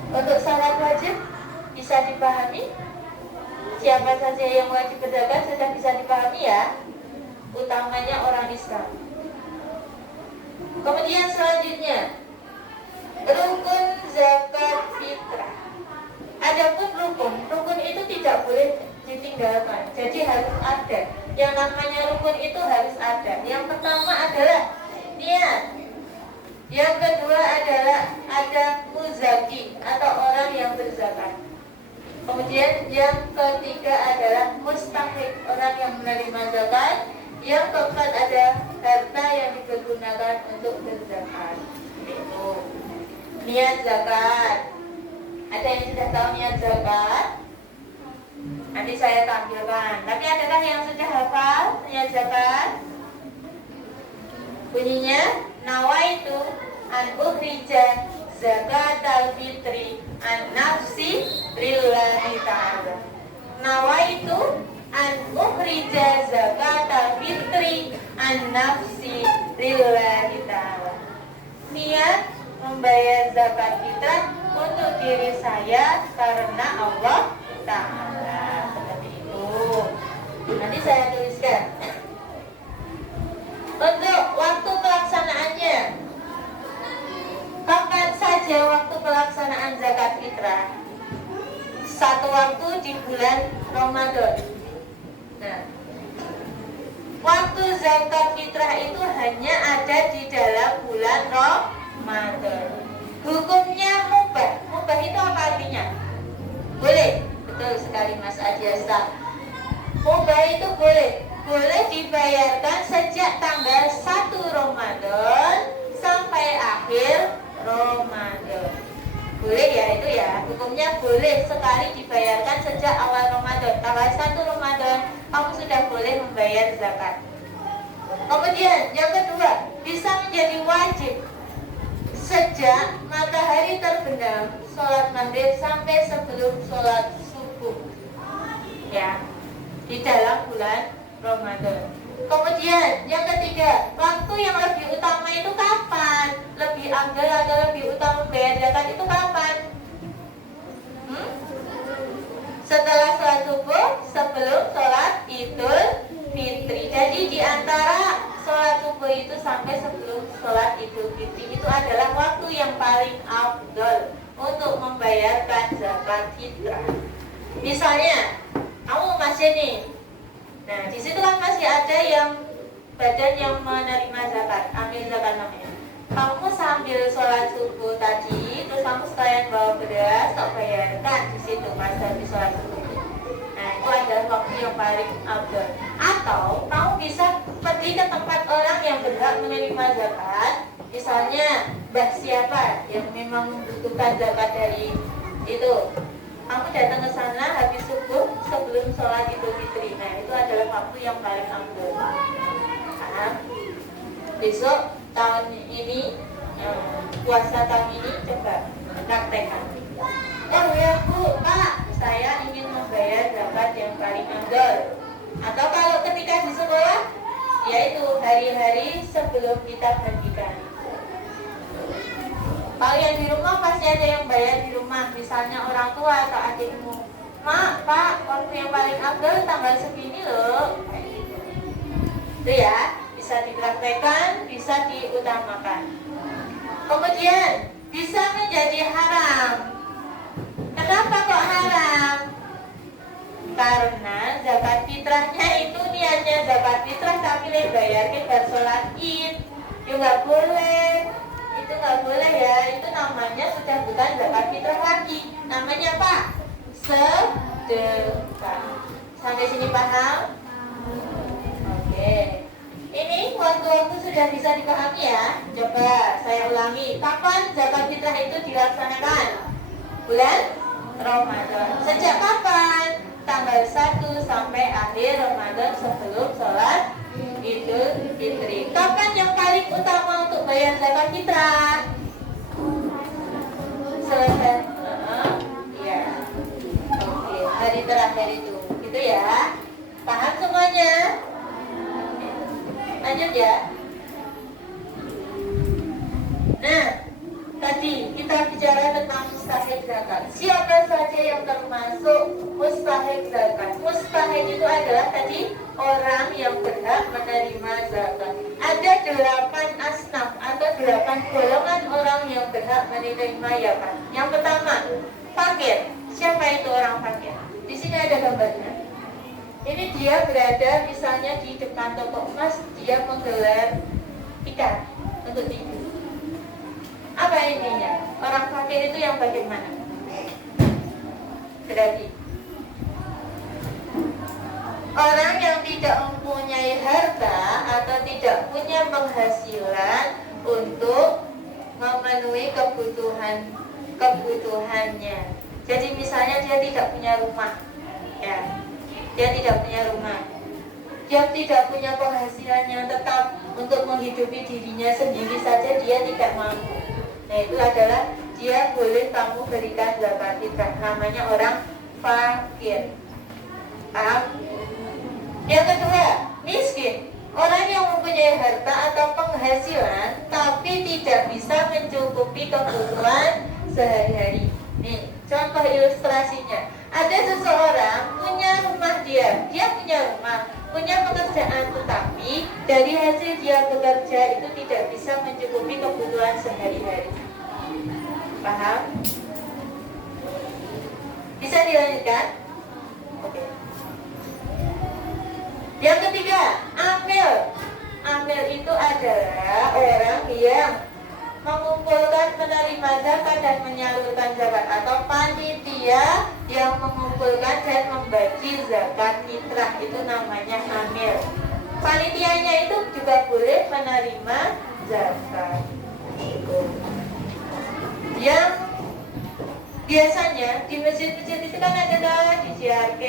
Untuk syarat wajib bisa dipahami. Siapa saja yang wajib berzakat sudah bisa dipahami ya. Utamanya orang Islam. Kemudian selanjutnya, rukun zakat fitrah. Adapun rukun itu tidak boleh ditinggalkan. Jadi harus ada. Yang namanya rukun itu harus ada. Yang pertama adalah niat. Yang kedua adalah ada muzaki atau orang yang berzakat. Kemudian yang ketiga adalah mustahik, orang yang menerima zakat. Yang keempat ada harta yang dipergunakan untuk berzakat. Itu niat zakat. Ada yang sudah tahu niat zakat? Nanti saya tampilkan. Tapi adakah yang sudah hafal niat zakat? Bunyinya nawaitu an ukhrija zakatal fitri an nafsi lillahi ta'ala. Nawaitu an ukhrija zakatal fitri an nafsi lillahi ta'ala. Niat membayar zakat fitrah untuk diri saya karena Allah Ta'ala. Seperti itu. Nanti saya tuliskan. Untuk waktu pelaksanaannya, kapan saja waktu pelaksanaan zakat fitrah? Satu waktu di bulan Ramadan. Nah, waktu zakat fitrah itu hanya ada di dalam bulan Ramadan. Hukumnya mubah. Mubah itu apa artinya? Boleh. Betul sekali Mas Adiasta. Mubah itu boleh. Boleh dibayarkan sejak tanggal 1 Ramadan sampai akhir Ramadan. Boleh ya, itu ya. Hukumnya boleh sekali dibayarkan sejak awal Ramadan. Tanggal 1 Ramadan kamu sudah boleh membayar zakat. Kemudian yang kedua, bisa menjadi wajib sejak matahari terbenam, sholat maghrib sampai sebelum sholat subuh, ya, di dalam bulan Ramadan. Kemudian yang ketiga, waktu yang lebih utama itu kapan? Lebih afdal atau lebih utama bayar zakat itu kapan? Setelah sholat subuh, sebelum sholat Idul Fitri. Jadi di antara sholat subuh itu sampai sebelum sholat Idul Fitri itu adalah waktu yang paling afdal untuk membayarkan zakat fitrah. Misalnya, kamu masih nih, nah di situ kan masih ada yang badan yang menerima zakat, ambil zakat namanya. Kamu sambil sholat subuh tadi, terus kamu sekalian bawa beras, tak bayarkan di situ pas habis sholat subuh. Nah itu adalah waktu yang paling afdal. Atau kamu bisa pergi ke tempat orang yang berhak menerima zakat, misalnya mbah siapa yang memang membutuhkan zakat dari itu. Kamu datang ke sana habis subuh sebelum sholat Idul Fitri. Nah itu adalah waktu yang paling afdal. Paham? Besok tahun ini puasa tahun ini coba praktekkan. Oh ya Bu, Pak, saya ingin membayar zakat yang paling afdal. Atau kalau ketika di sekolah, yaitu hari-hari sebelum kita gantikan. Kalau yang di rumah pasti ada yang bayar di rumah, misalnya orang tua atau adikmu. Mak, Pak, waktu yang paling afdal tanggal segini loh. Kayak gitu. Itu ya, bisa dipraktekkan, bisa diutamakan. Kemudian bisa menjadi haram. Kenapa kok haram? Karena zakat fitrahnya itu niatnya zakat fitrah tapi bayar kita sholat Id. Ya nggak boleh. Itu nggak boleh ya, itu namanya sudah bukan zakat fitrah lagi. Namanya apa? Sedekah. Sampai sini paham? Oke. Ini waktu-waktu sudah bisa dipahami ya. Coba saya ulangi. Kapan zakat fitrah itu dilaksanakan? Bulan Ramadan. Sejak kapan? Tanggal 1 sampai akhir Ramadan sebelum sholat Idul Fitri. Kapan yang paling utama untuk bayar zakat fitrah? Selesai. Iya. Oke, hari terakhir itu. Gitu ya. Paham semuanya? Lanjut ya. Nah, tadi kita bicara tentang mustahik zakat. Siapa saja yang termasuk mustahik zakat? Mustahik itu adalah tadi orang yang berhak menerima zakat. Ada 8 asnaf atau 8 golongan orang yang berhak menerima zakat. Yang pertama, fakir. Siapa itu orang fakir? Di sini ada gambarnya. Ini dia berada misalnya di depan toko emas, dia menggelar ikan untuk tidur. Apa intinya? Orang fakir itu yang bagaimana? Berarti orang yang tidak mempunyai harta atau tidak punya penghasilan untuk memenuhi kebutuhannya. Jadi misalnya dia tidak punya rumah, ya, dia tidak punya rumah, dia tidak punya penghasilan yang tetap untuk menghidupi dirinya sendiri saja, dia tidak mampu. Nah itu adalah dia boleh kamu berikan zakat fitrah. Namanya orang fakir. Paham? Yang kedua, miskin. Orang yang mempunyai harta atau penghasilan tapi tidak bisa mencukupi kebutuhan sehari-hari. Nih, contoh ilustrasinya. Ada seseorang punya rumah dia punya rumah, punya pekerjaan, tetapi dari hasil dia bekerja itu tidak bisa mencukupi kebutuhan sehari-hari. Paham? Bisa dilanjutkan? Oke. Yang ketiga, amil. Amil itu adalah orang yang mengumpulkan menerima zakat dan menyalurkan zakat, atau panitia yang mengumpulkan dan membagi zakat fitrah, itu namanya amil. Panitianya itu juga boleh menerima zakat. Yang biasanya di masjid-masjid itu kan ada di JRK,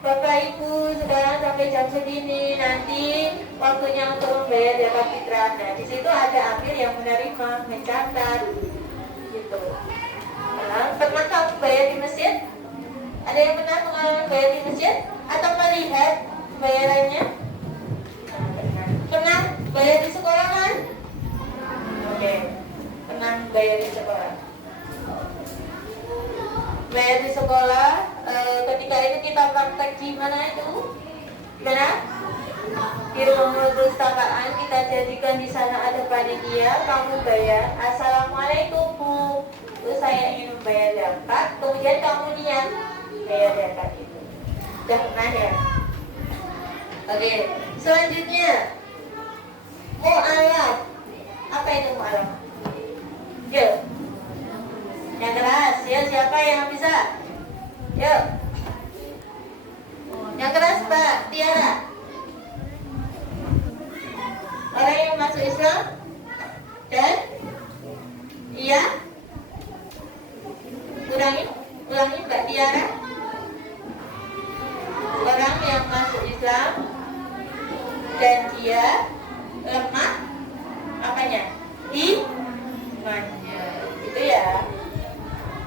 Bapak Ibu sekarang sampai jam segini, nanti waktunya untuk membayar zakat fitrah. Nah, di situ ada amil yang menerima, mencatat, gitu. Nah, pernah kamu bayar di masjid? Ada yang pernah pengalaman bayar di masjid atau melihat bayarannya? Pernah bayar di sekolah kan? Oke, pernah bayar di sekolah. Bayar di sekolah, ketika itu kita praktek di mana itu? Mana? Di rumah perpustakaan, kita jadikan di sana ada panitia, kamu bayar. Assalamualaikum Bu, terus saya ingin membayar zakat, kemudian kamu niat bayar zakat itu. Sudah pernah ya? Oke, selanjutnya mu'alaf. Apa itu mu'alaf? Yuk, yang keras, ya siapa yang bisa? Yuk, yang keras Mbak Tiara. Orang yang masuk Islam dan iya, ulangi Mbak Tiara. Orang yang masuk Islam dan dia lemah apanya? Imannya. Itu ya.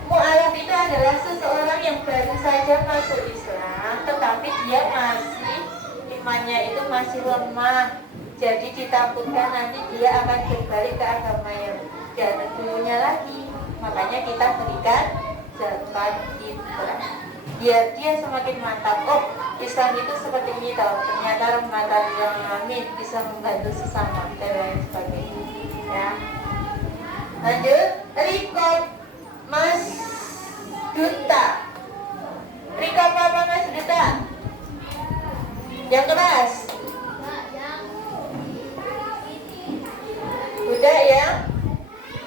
Mu'alaf itu adalah seseorang yang baru saja masuk Islam, tetapi dia masih imannya itu masih lemah. Jadi ditakutkan nanti dia akan berbalik ke agama yang jatuh dulunya lagi. Makanya kita berikan zakat fitrah. Biar dia semakin mantap. Oh, Islam itu seperti ini tau. Ternyata Ramadan yang amin bisa membantu sesama dan lain sebagainya. Ya. Lanjut, record Mas Duta. Record apa Mas Duta? Yang keras. Budak yang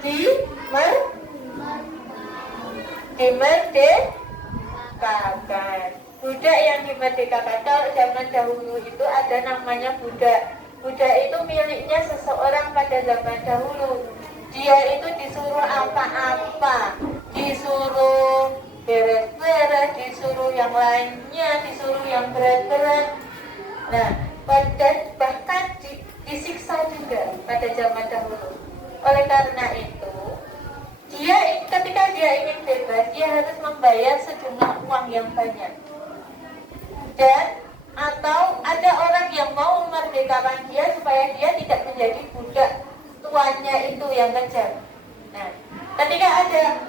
dimerdekakan. Budak yang dimerdekakan. Kalau zaman dahulu itu ada namanya budak. Budak itu miliknya seseorang pada zaman dahulu. Dia itu disuruh apa-apa, disuruh beres-beres, disuruh yang lainnya, disuruh yang berat-berat. Nah, bahkan disiksa juga pada zaman dahulu. Oleh karena itu, ketika dia ingin bebas, dia harus membayar sejumlah uang yang banyak. Dan atau ada orang yang mau memerdekakan dia supaya dia tidak menjadi budak tuannya itu yang kejam. Nah, ketika ada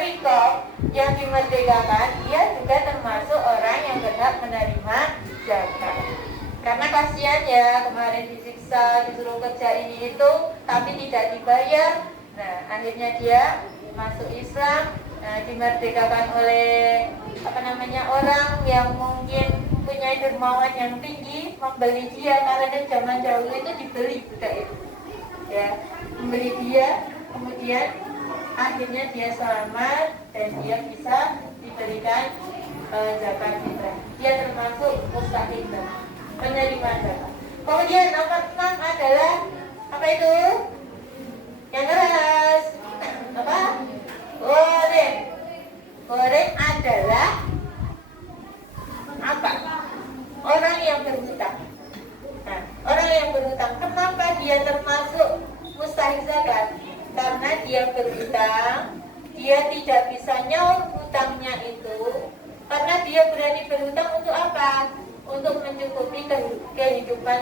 Riko yang dimerdekakan, dia juga termasuk orang yang berhak menerima zakat. Karena kasihan ya, kemarin disiksa, disuruh kerja ini itu, tapi tidak dibayar. Nah, akhirnya dia masuk Islam, dimerdekakan oleh orang yang mungkin punya dermawan yang tinggi, membeli dia karena zaman dahulu itu dibeli budak itu. Ya, membeli dia, kemudian akhirnya dia selamat dan dia bisa diberikan zakat fitrah. Dia termasuk mustahil penerima zakat. Kemudian nomor 6 adalah apa itu? Yang keras. Apa? Goreng. Goreng adalah apa? Orang yang berhutang. Nah, orang yang berhutang, kenapa dia termasuk mustahil zakat? Karena dia berhutang, dia tidak bisa nyaur hutangnya itu. Karena dia berani berhutang untuk apa? Untuk mencukupi kehidupan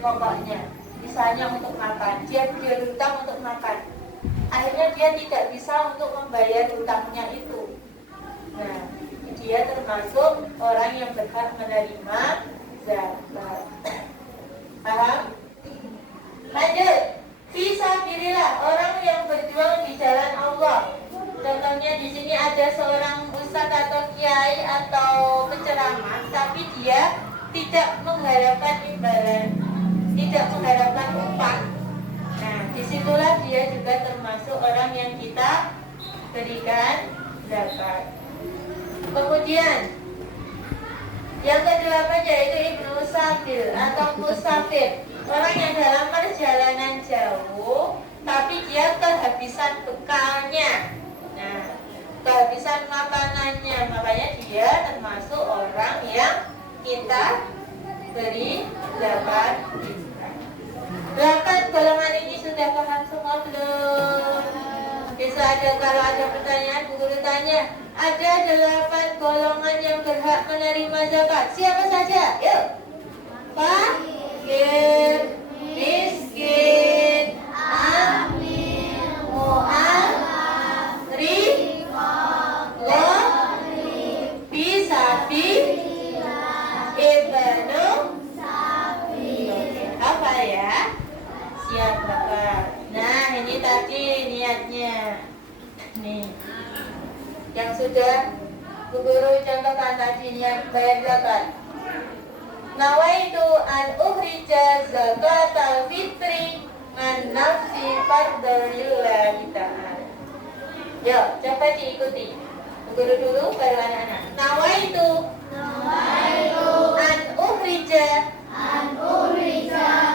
pokoknya. Misalnya untuk makan, dia berhutang untuk makan. Akhirnya dia tidak bisa untuk membayar hutangnya itu. Nah, dia termasuk orang yang berhak menerima zakat. Paham? Lanjut. Fisabilillah, orang yang berjuang di jalan Allah. Contohnya di sini ada seorang ustadz atau kiai atau penceramah, tapi dia tidak mengharapkan imbalan, tidak mengharapkan upah. Nah, disitulah dia juga termasuk orang yang kita berikan zakat. Kemudian yang ke-8 yaitu Ibnu Sabil atau musafir, orang yang dalam perjalanan jauh tapi dia kehabisan bekalnya. Nah, kehabisan makanannya, makanya dia termasuk orang yang kita beri zakat fitrah. Zakat golongan ini sudah paham semua belum? Bisa ada, kalau ada pertanyaan, Bu Guru tanya. Ada 8 golongan yang berhak menerima zakat. Siapa saja? Yuk. Fakir, miskin, amil, mu'allaf, bisabi, ibnu apa ya? Siap Bapak. Nah ini tadi niatnya. Nih yang sudah Bu Guru contohkan tadi niat bayar zakat. Nawaitu an ukhrija zakatal fitri an nafsi fardalillahi ta'ala. Yuk, coba diikuti. Bu Guru dulu baru anak-anak. Nawaitu an ukhrija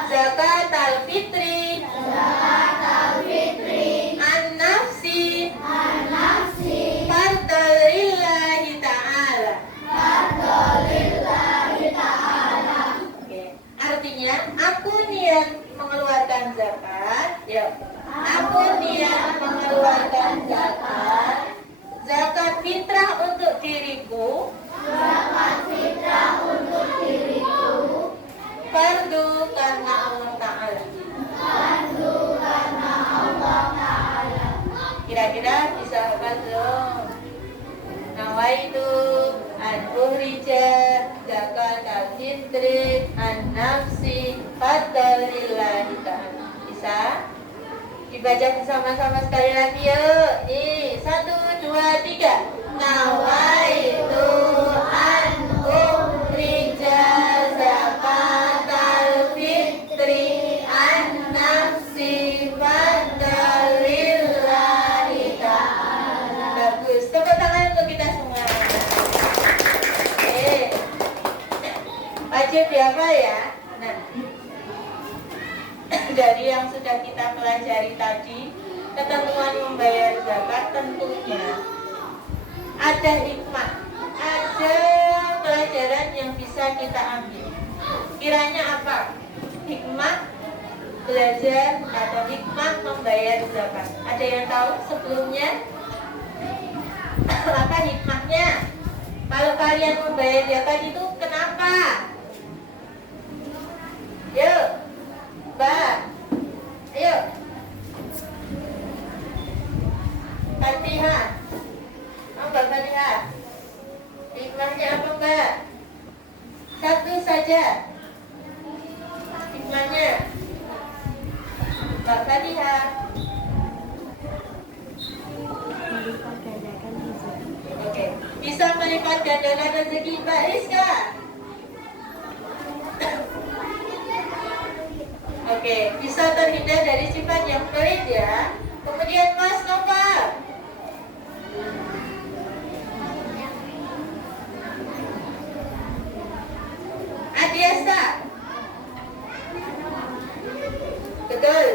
zakatal fitri an nafsi fardalillahi ta'ala. Oke. Artinya aku niat mengeluarkan zakat. Yuk. Aku niat mengeluarkan zakat fitrah untuk diriku. Fardu karena Allah Ta'ala. Kira-kira bisa hafal belum? Nawaitu an ukhrija zakatal fitri an nafsi fardalillahi ta'ala. Bisa? Dibaca bersama-sama sekali lagi yuk. Nih, 1, 2, 3. Nawaitu an ukhrija zakatal fitri an nafsi fardalillahi ta'ala. Bagus. Tepuk tangan untuk kita semua. Oke. Wajib dihafal ya. Nah, dari yang sudah kita pelajari tadi, ketentuan membayar zakat tentunya ada hikmah, ada pelajaran yang bisa kita ambil. Kiranya apa? Hikmah belajar atau hikmah membayar zakat. Ada yang tahu sebelumnya? Apa hikmahnya? Kalau kalian membayar zakat itu kenapa? Yuk, Mbak. Ayo. Fatihah. Mbak Fatihah. Hikmahnya apa, Mbak? Satu saja. Hikmahnya. Mbak Fatihah. Oke. Bisa melipat gandakan rezeki, Mbak Rizka. Oke, bisa terhindar dari sifat yang pelit ya. Kemudian Mas Nova. Adiasa. Betul.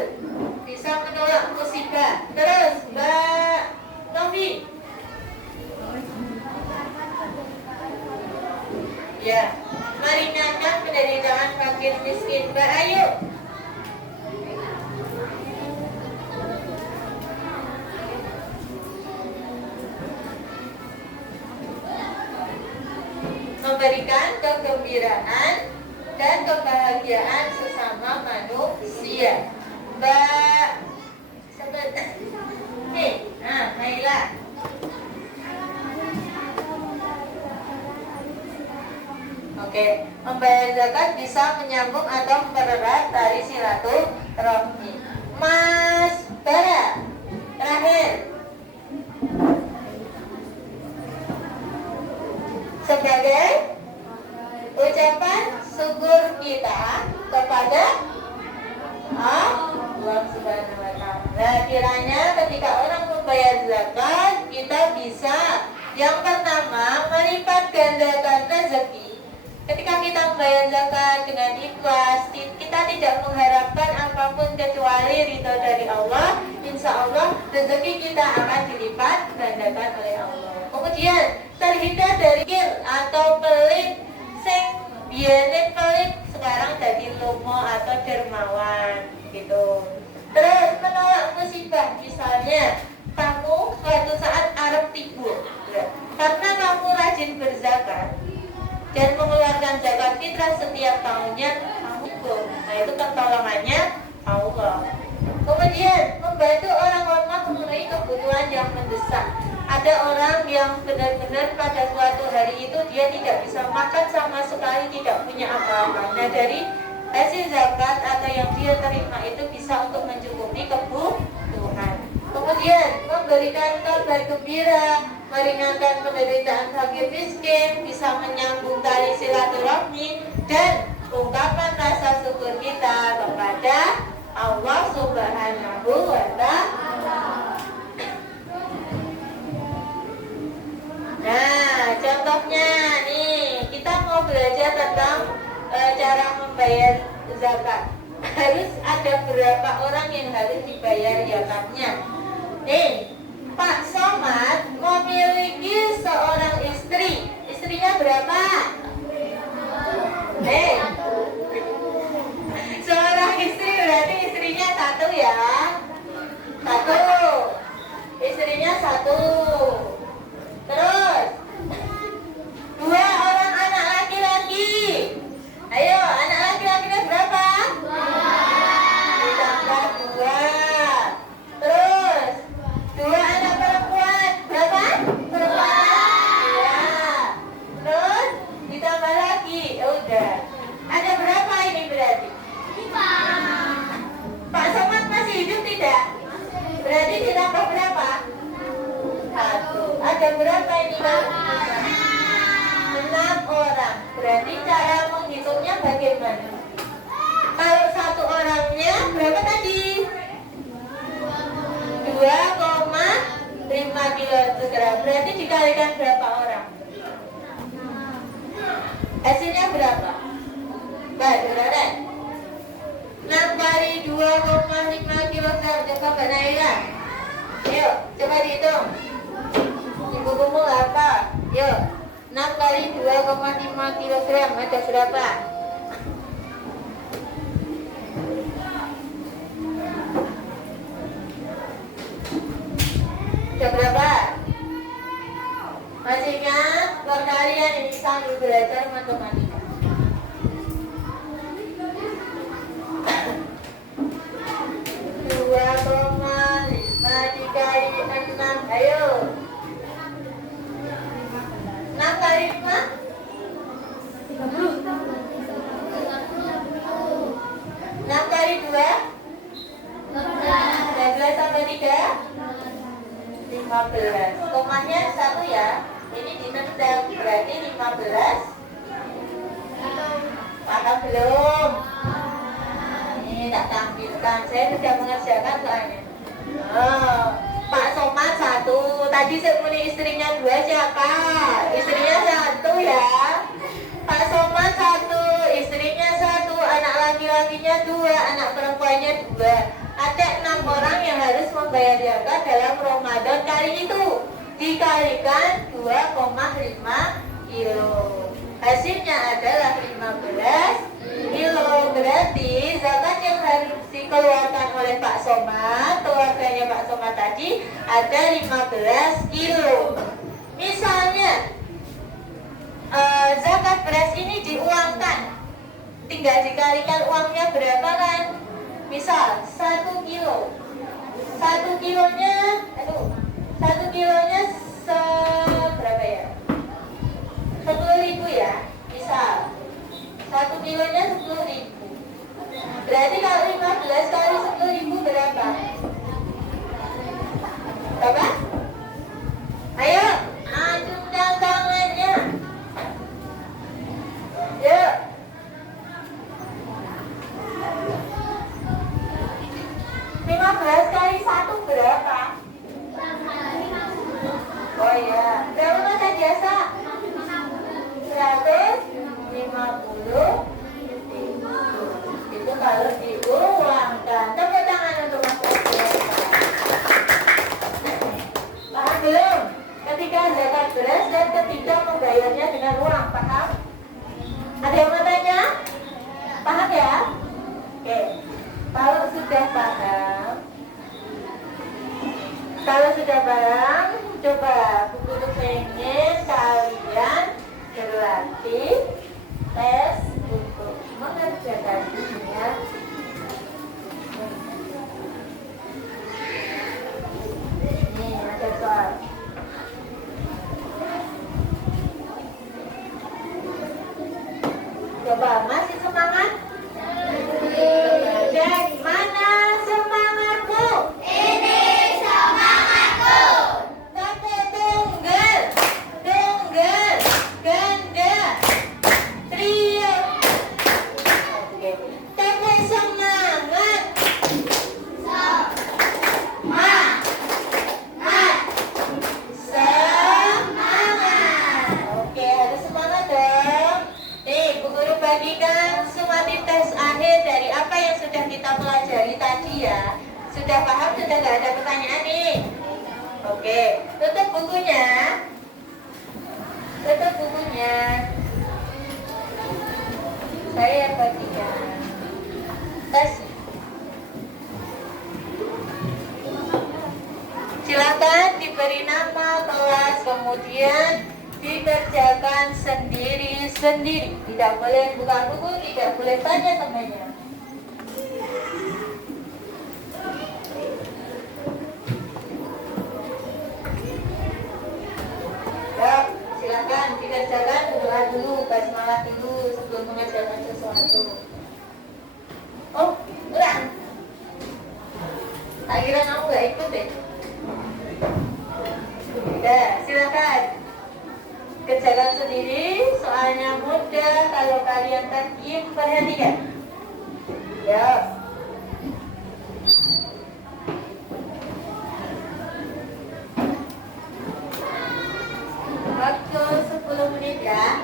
Bisa menolak musibah. Terus Mbak Novi. Ya, meringankan penderitaan fakir miskin. Mbak Ayu. Memberikan kegembiraan dan kebahagiaan sesama manusia. Mbak sebentar. Nih, Naila. Oke, membayar zakat bisa menyambung atau mempererat tali silaturahmi. Mas Bara, terakhir. Sebagai ucapan syukur kita kepada Allah Subhanahu wa Ta'ala. Kiranya ketika orang membayar zakat, kita bisa yang pertama melipat gandakan rezeki. Ketika kita membayar zakat dengan ikhlas, kita tidak mengharapkan apapun kecuali ridho dari Allah. Insya Allah rezeki kita akan dilipat gandakan oleh Allah. Kemudian terhindar dari kir atau pelit sing biyen pelit sekarang jadi lomo atau dermawan gitu. Terus menolak musibah, misalnya kamu suatu saat arep timbul, karena kamu rajin berzakat dan mengeluarkan zakat fitrah setiap tahunnya, kamu timbul. Nah itu pertolongannya Allah. Kemudian membantu orang lemah memenuhi kebutuhan yang mendesak. Ada orang yang benar-benar pada suatu hari itu dia tidak bisa makan sama sekali, tidak punya apa-apa. Nah dari hasil zakat atau yang dia terima itu bisa untuk mencukupi kebutuhan. Kemudian memberikan kabar gembira, meringankan penderitaan fakir miskin, bisa menyambung tali silaturahmi dan ungkapan rasa syukur kita kepada Allah Subhanahu wa Ta'ala. Nah, contohnya nih, kita mau belajar tentang cara membayar zakat. Harus ada berapa orang yang harus dibayar zakatnya? Nih, Pak Somad memiliki seorang istri. Istrinya berapa? Seorang istri berarti istrinya satu ya. Satu. Istrinya satu. Terus dua orang anak laki-laki. Ayo, anak laki-lakinya berapa? Ditambah dua. Terus dua anak perempuan berapa? Perempuan dua. Terus ditambah lagi. Ya udah. Ada berapa ini berarti? Pak Somad masih hidup tidak? Berarti ditambah berapa? Satu. Ada berapa ini Pak? 6 orang. Berarti cara menghitungnya bagaimana? Kalau satu orangnya berapa tadi? 2,5 kilogram. Berarti dikalikan berapa orang? Hasilnya berapa? Beneran? 6 kali 2,5 kilogram. Coba Mbak Naila. Yuk, coba dihitung. Ibu-ibu apa? Yuk, 6 kali 2,5 kilogram ada berapa? Ada berapa? Masih ingat? Perkalian ini sambil belajar matematika. 2,5 dikali 6. Ayo. 6 kali 5? 6 kali 2? 12 tambah 3? 15. Komanya 1 ya. Ini ditendang berarti 15. Paham belum? Ini tak tampilkan. Saya sudah mengerjakan soalnya. Oh, Pak Somad 1. Tadi saya punya istrinya 2 siapa? Istrinya 1 ya. Pak Somad 1, istrinya 1, anak laki-lakinya 2, anak perempuannya 2. Ada 6 orang yang harus membayar zakat dalam Ramadan kali itu. Dikalikan 2,5 kilo. Hasilnya adalah 15 kilo. Berarti zakat yang harus dikeluarkan oleh Pak Somad, keluarganya Pak Somad tadi, ada 15 kilo. Misalnya zakat beras ini diuangkan, tinggal dikalikan uangnya berapa kan? Misal 1 kilo, 1 kilonya, 1 kilonya berapa ya? 10.000 ya, misal 1 kilonya 10.000. Berarti kalau 15 kali 10.000 berapa? Berapa? Ayo, acungkan tangannya. Yuk. 15 kali 1 berapa? Oh iya, berapa masa biasa? 150. Itu kalau diuangkan. Tepuk tangan untuk Mas Oscar. Paham belum? Ketika zakat beras dan ketika membayarnya dengan uang, paham? Ada yang Kalau sudah paham, coba Bu Guru pengen kalian berlatih tes untuk mengerjakan ini ya. Nih ada soal. Coba masih semangat? Dari mana semangatku? Kata tunggal, tunggal, ganda, trio. Oke. Kata semangat. Semangat. Oke, harus semangat dong. Nih, Bu Guru bagikan sumatif tes akhir dari apa yang sudah kita pelajari tadi ya. Sudah paham? Sudah nggak ada pertanyaan nih? Oke, tutup bukunya. Tutup bukunya. Saya bagikan tes. Silakan diberi nama kelas, kemudian dikerjakan sendiri-sendiri. Tidak boleh buka buku, tidak boleh tanya temannya. Ya, silakan dikerjakan, berdoa dulu, basmalah dulu sebelum mengerjakan sesuatu. Oh, ulang. Tak kira kamu nggak ikut deh. Ya, silakan kerjakan sendiri, soalnya mudah kalau kalian terdiam perhatikan. Ya. Waktu 10 menit ya.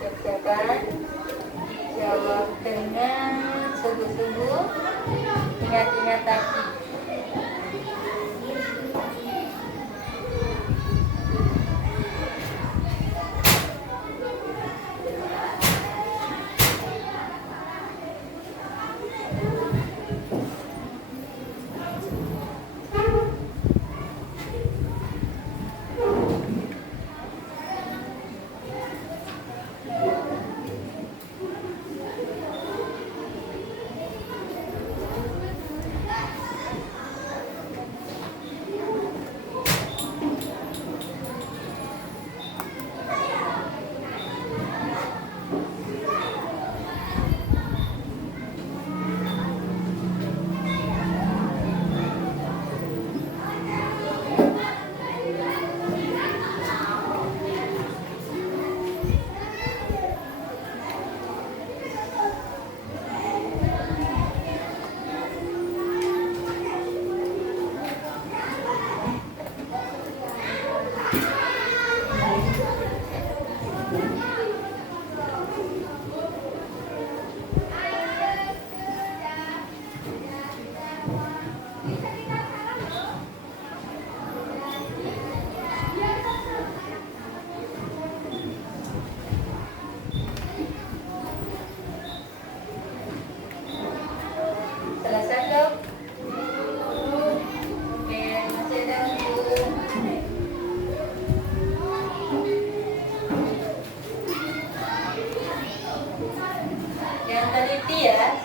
Kerjakan, jawab dengan sungguh-sungguh, ingat-ingat tadi.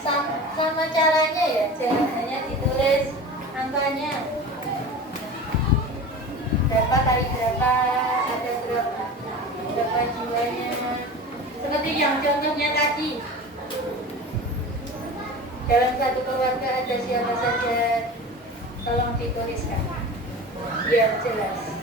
sama caranya ya, jangan hanya ditulis angkanya. Berapa kali berapa, ada berapa jiwanya. Seperti yang contohnya tadi. Dalam satu keluarga ada siapa saja, tolong dituliskan biar jelas.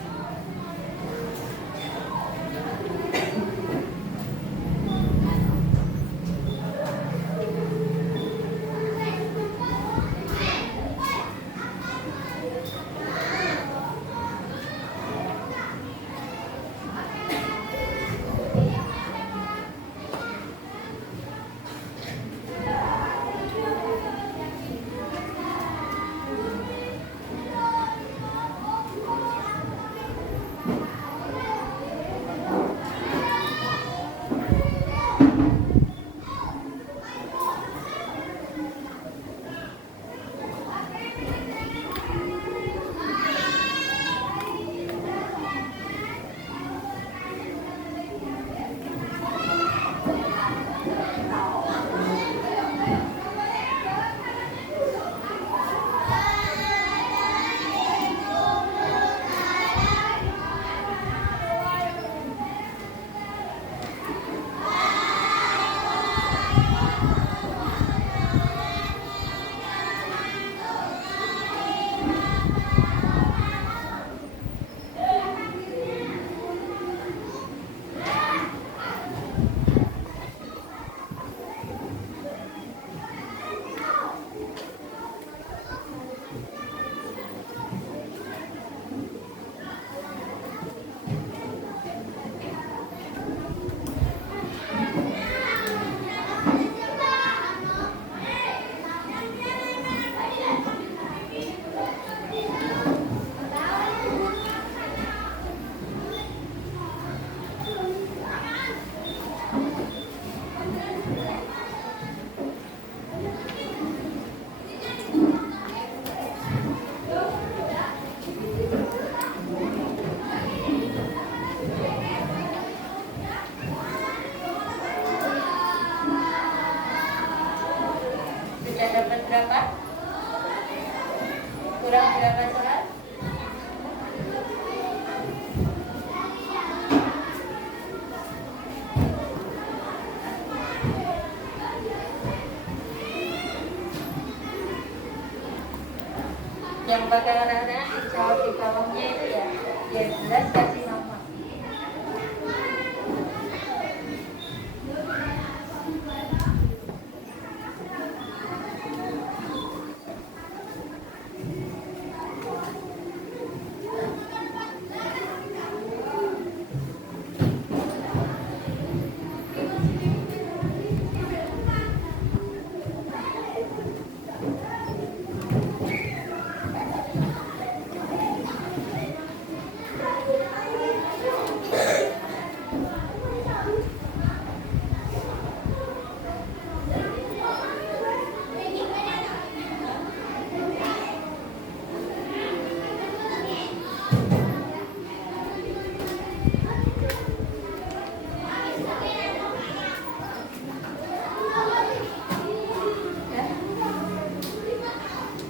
Berapa? Kurang berapa soal? Yang bakal anak-anak dijawab di bawahnya itu ya, yang jelas kasih nomor.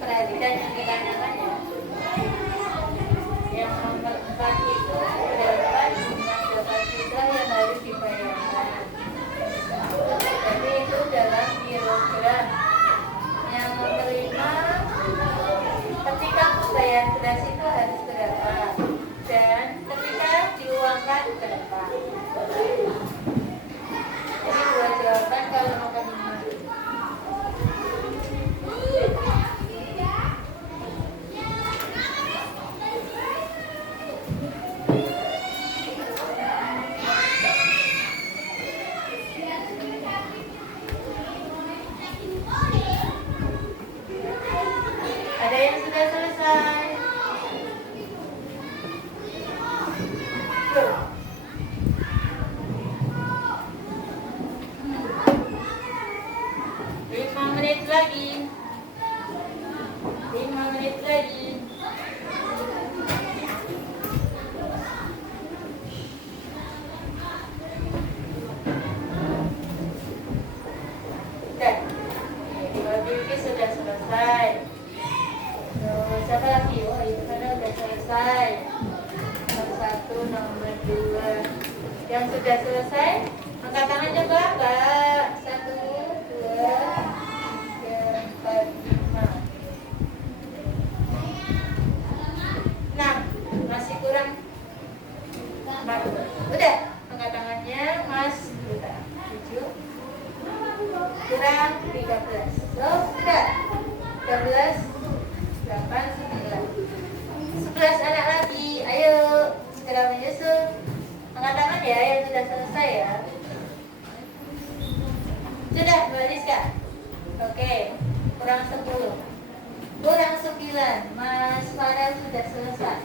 Perhatikan yang ditanyakan ya. Yang nomor 4 itu berapa jumlah deposito yang harus dibayarkan. Jadi itu dalam kilogram. Yang nomor 5, ketika membayar beras itu harus berapa, dan ketika diuangkan berapa. Jadi dua jawaban kalau nomor 5. Ada yang sudah selesai? Belum? 5 menit lagi. 5 menit lagi. Dah. selesai. Nomor 1, nomor 2. Yang sudah selesai, angkat tangan coba, Kak. 1, 2, 3, 4, 5. 6. Masih kurang 4. Udah, angkat tangannya, Mas. 7. Kurang 13. So, sudah. 13, 8, 9. 11 anak lagi. Ayo, segera menyusul. Angkat tangan ya yang sudah selesai ya. Sudah, Mbak Rizka? Oke, kurang 10. Kurang 9. Mas Farel sudah selesai.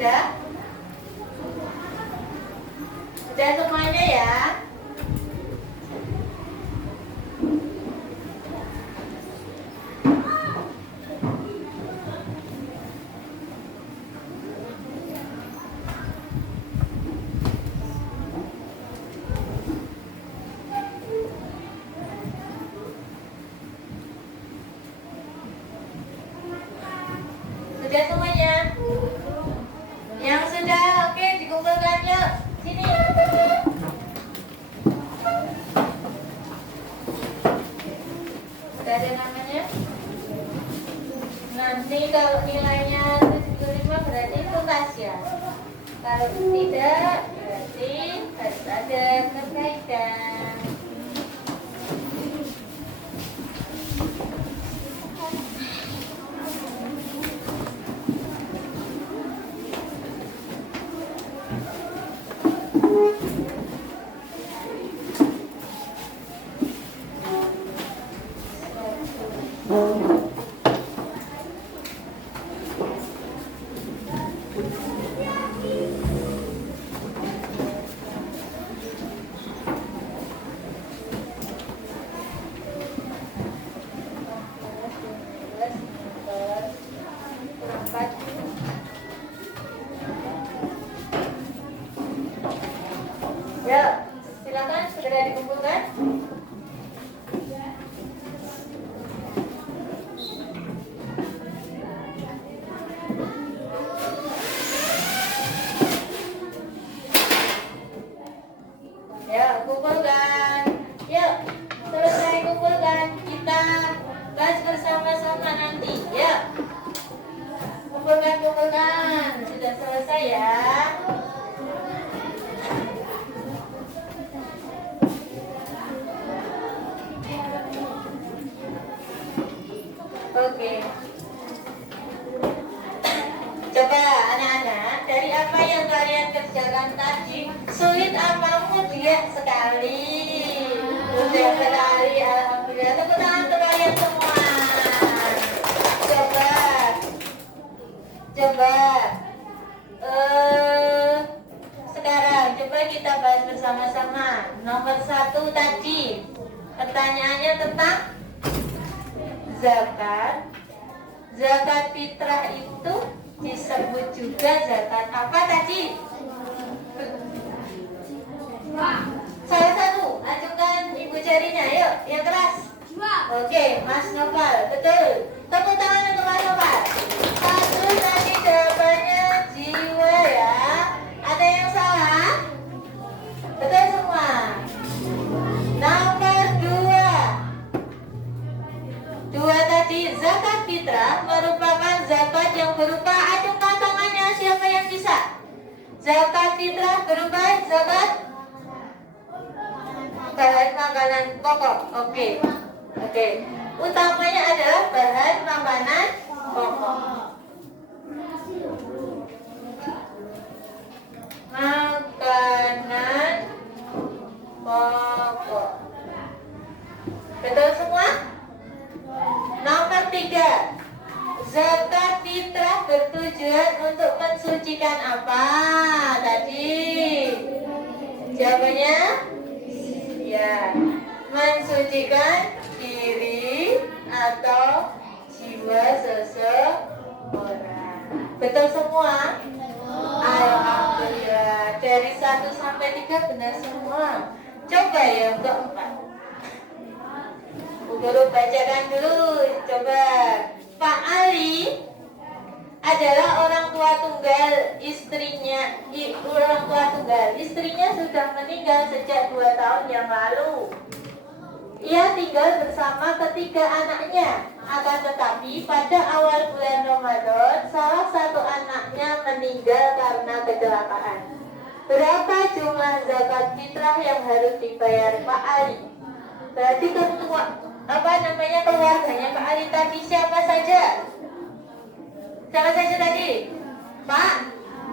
Sudah? Sudah semuanya ya? Sudah semuanya? Yang sudah, oke, dikumpulkan yuk. Sini. Sudah ada namanya? Nanti kalau nilainya 75 berarti tuntas ya. Kalau tidak, berarti harus ada perbaikan. Ya, silakan segera dikumpulkan. Ya, kumpulkan. Yuk, selesai kumpulkan. Kita bahas bersama-sama nanti. Ya, kumpulkan. Sudah selesai ya. Oke. Coba anak-anak, dari apa yang kalian kerjakan tadi, sulit apa mudah sekali? Mudah sekali, alhamdulillah. Tepuk tangan untuk kalian semua. Coba. Sekarang coba kita bahas bersama-sama. Nomor 1 tadi, pertanyaannya tentang zakat. Zakat fitrah itu disebut juga zakat apa tadi? Salah satu, ajukan ibu jarinya, yuk, yang keras. Oke, Mas Noval, betul. Tepuk tangan untuk Mas Noval. 1 tadi jawabannya jiwa ya. Ada yang salah? Betul semua. Nomor 2 tadi, zakat fitrah merupakan zakat yang berupa, ajukan tangannya siapa yang bisa. Zakat fitrah berupa zakat bahan makanan pokok. Oke. Utamanya adalah bahan makanan pokok. Makanan pokok. Betul semua? Nomor 3, zakat fitrah bertujuan untuk mensucikan apa tadi? Jawabannya Ya, mensucikan diri atau jiwa seseorang. Betul semua? Alhamdulillah. Dari 1 sampai 3 benar semua. Coba yang keempat. Bu Guru bacakan dulu. Coba. Pak Ali adalah orang tua tunggal istrinya sudah meninggal sejak 2 tahun yang lalu. Ia tinggal bersama ketiga anaknya. Akan tetapi pada awal bulan Ramadan salah satu anaknya meninggal karena kecelakaan. Berapa jumlah zakat fitrah yang harus dibayar Pak Ali? Berarti keluarganya Pak Ali tadi siapa saja? Siapa saja tadi? Pak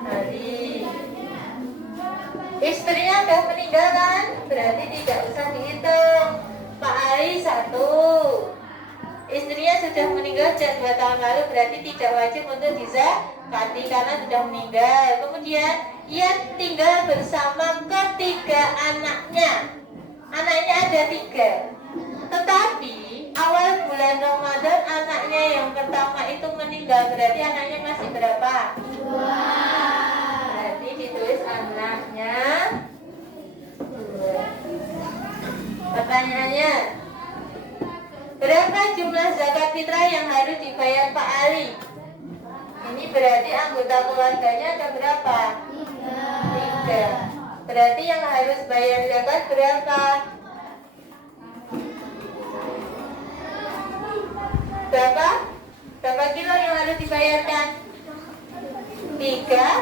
Ali. Istrinya sudah meninggal kan? Berarti tidak usah dihitung. Pak Ali 1. Istrinya sudah meninggal sejak 2 tahun lalu, berarti tidak wajib untuk dizakati karena sudah meninggal. Kemudian ia tinggal bersama ketiga anaknya. Anaknya ada 3. Tetapi awal bulan Ramadan anaknya yang pertama itu meninggal, berarti anaknya masih berapa? 2. Berarti ditulis anaknya 2. Pertanyaannya, berapa jumlah zakat fitrah yang harus dibayar Pak Ali? Ini berarti anggota keluarganya ada berapa? 3. Berarti yang harus bayar zakat berapa? Berapa kilo yang harus dibayarkan? 3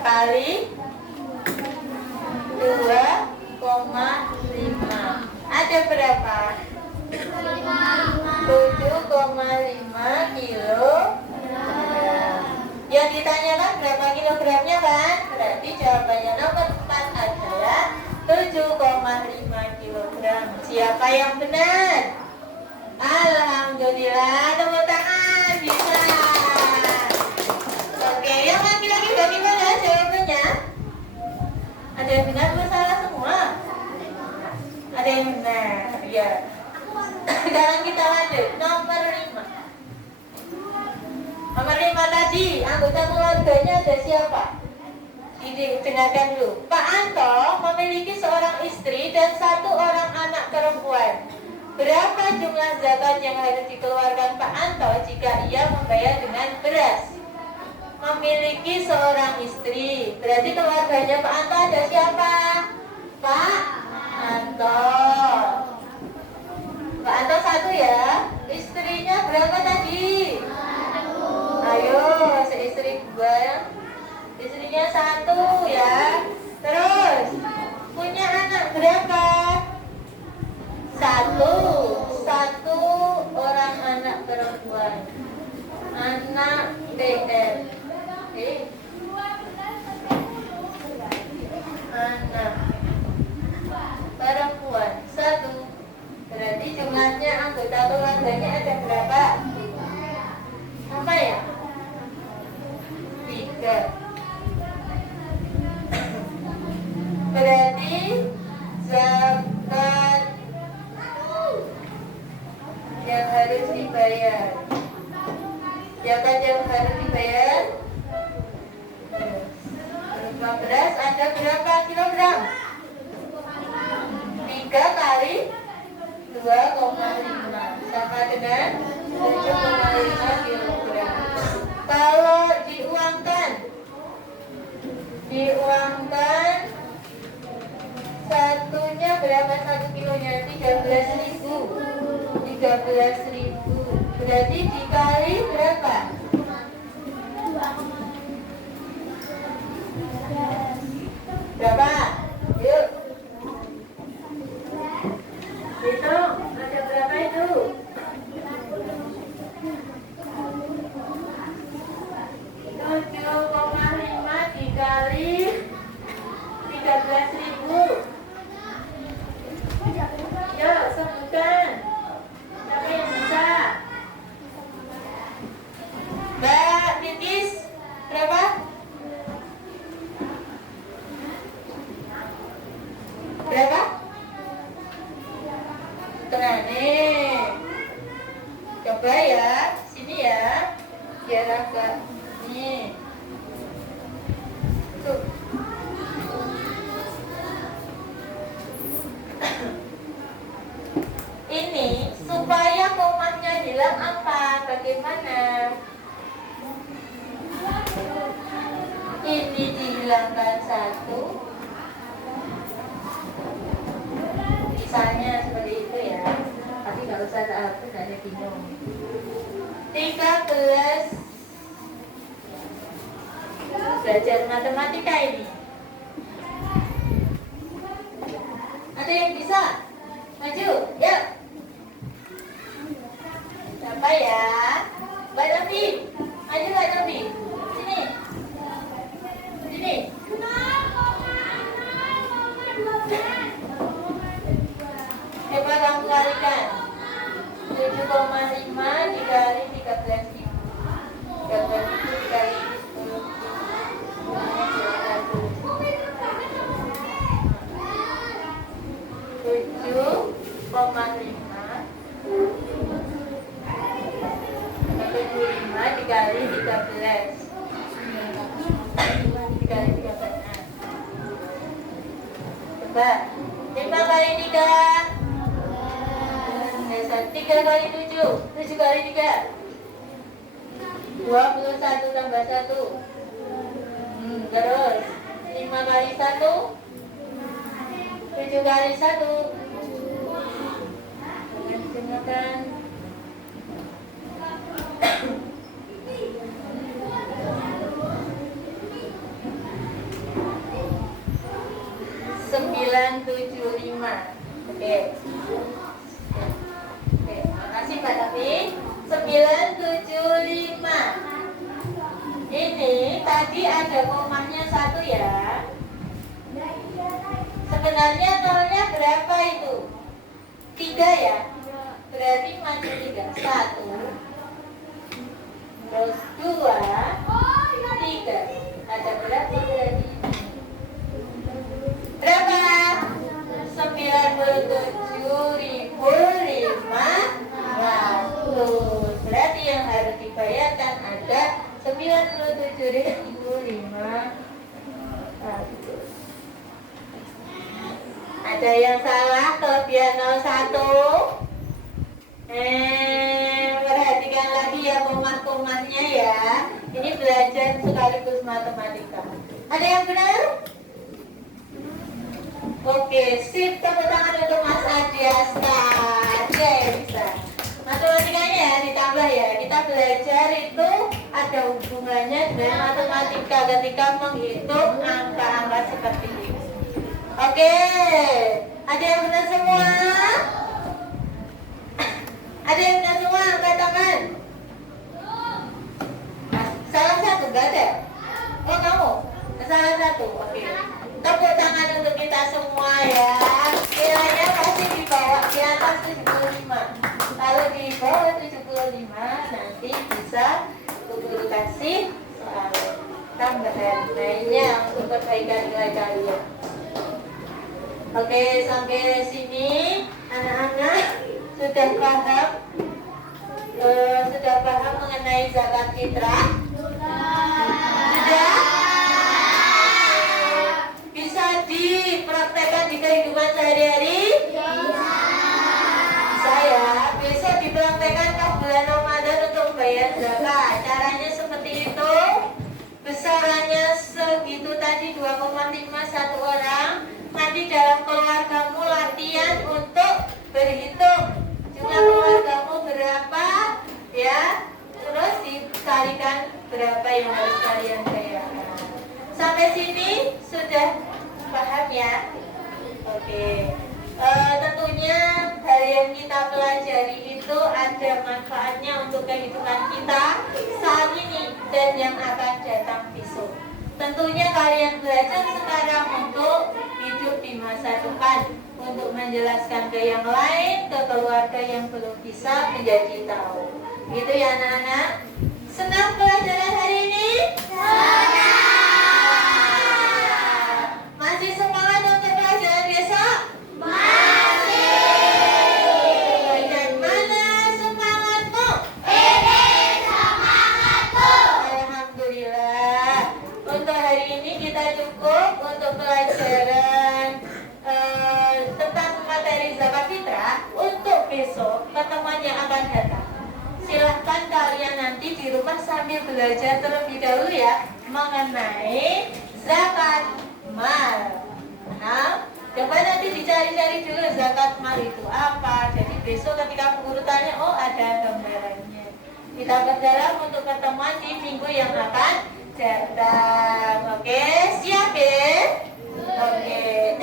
kali 2,5. Ada berapa? 7,5 kilogram. Yang ditanyakan berapa kilogramnya kan? Berarti jawabannya nomor 4 adalah 7,5 kilogram. Siapa yang benar? Alhamdulillah, tepuk tangan, bisa. Oke, yang laki-laki bagaimana jawabannya? Ada yang benar atau salah semua? Ada yang benar, ya. Sekarang kita lanjut, nomor 5. Nomor 5 tadi, anggota keluarganya ada siapa? Dengarkan dulu. Pak Anto memiliki seorang istri dan 1 orang anak perempuan. Berapa jumlah zakat yang harus dikeluarkan Pak Anto jika ia membayar dengan beras? Memiliki seorang istri, berarti keluarganya Pak Anto ada siapa? Pak Anto. Pak Anto 1 ya. Istrinya berapa tadi? 1. Ayo, seistri 2. Istrinya 1 ya. Terus punya anak berapa? 1 orang anak perempuan. Anak TR. Anak perempuan 1. Berarti jumlahnya anggota keluarganya ada berapa? Apa ya? 3. Berarti zakat yang harus dibayar. Zakat yang harus dibayar 15 ada berapa kilogram? 3 kali 2,5 sama dengan 7,5 kilogram. Kalau diuangkan satunya berapa 1 kilonya? 13.000. Berarti dikali berapa? Berapa? Yuk. Hitung, ada berapa itu? 7,5 dikali 13.000. Yuk, sebutkan. Siapa yang bisa? Mbak Titis, berapa? Berapa? hilangkan 1. Misalnya seperti itu ya. Tapi nggak usah hapus, hanya bingung. 13. Belajar matematika ini. Ada yang bisa? Maju, yuk. Siapa ya? Mbak Novi. Maju Mbak Novi. Sini. Sini. Coba kamu kalikan. 7,5 dikali 13.000. 13.000 dikali 10. 7,5 dikali 13 dikali 13. Coba 5 kali 3 3 kali 7 7 kali 3 21 tambah 1. Terus 5 kali 1 7 kali 1. Gunakan 975. Oke. Oke, makasih Mbak Novi. 975. Ini tadi ada komanya 1 ya. Sebenarnya nolnya berapa itu? 3 ya. Berarti maju 3. 1. Terus 2. 3. Ada berapa berarti? Berapa? 97.500. Berarti yang harus dibayarkan ada 97.500. Ada yang salah kelebihan 01? Perhatikan lagi ya koma-komanya ya. Ini belajar sekaligus matematika. Ada yang benar? Oke, sip, tepuk tangan untuk Mas Adiasta. Dia yang bisa. Matematikanya ya ditambah ya. Kita belajar itu ada hubungannya dengan matematika ketika menghitung angka-angka seperti ini. Oke, ada yang benar semua? Ada yang benar semua? Angkat tangan. Salah satu, enggak ada? Oh, kamu? Salah satu, oke. Tepuk tangan untuk kita semua ya. Nilainya pasti di bawah, di atas 75. Kalau di bawah 75 nanti bisa guru kasih soal tambahan lainnya untuk perbaikan nilai kalian. Oke, sampai sini anak-anak sudah paham mengenai zakat fitrah? Sudah? Bisa dipraktekkan di kehidupan sehari-hari? Bisa ya. Besok dipraktekkan ke bulan Ramadan untuk bayar zakat. Caranya seperti itu. Besarannya segitu tadi 2,5 satu orang. Nanti dalam keluargamu latihan untuk berhitung jumlah keluargamu berapa ya. Terus dikalikan berapa yang harus kalian bayarkan. Sampai sini sudah paham ya? Oke. Tentunya hal yang kita pelajari itu ada manfaatnya untuk kehidupan kita saat ini dan yang akan datang besok. Tentunya kalian belajar sekarang untuk hidup di masa depan, untuk menjelaskan ke yang lain, ke keluarga yang belum bisa menjadi tahu. Gitu ya anak-anak? Senang pelajaran hari ini? Senang! Masih semangat untuk pelajaran besok? Masih! Dan mana semangatmu? Ini semangatku! Alhamdulillah. Untuk hari ini kita cukup untuk pelajaran tentang materi zakat fitrah. Untuk besok pertemuan yang akan datang, silahkan kalian nanti di rumah sambil belajar terlebih dahulu ya mengenai zakat mal. Nah, coba nanti dicari-cari dulu zakat mal itu apa. Jadi besok ketika guru tanya, oh ada gambarannya. Kita berdalam untuk pertemuan di minggu yang akan datang. Oke, siap ya? Oke.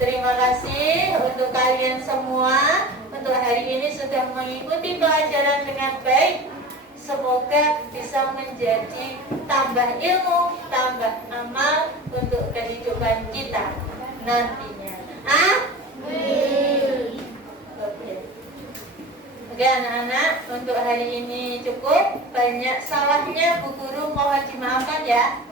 Terima kasih untuk kalian semua. Untuk hari ini sudah mengikuti pelajaran dengan baik. Semoga bisa menjadi tambah ilmu, tambah amal untuk kehidupan kita nantinya. Oke. Oke anak-anak, untuk hari ini cukup. Banyak salahnya Bu Guru, mohon dimaafkan ya.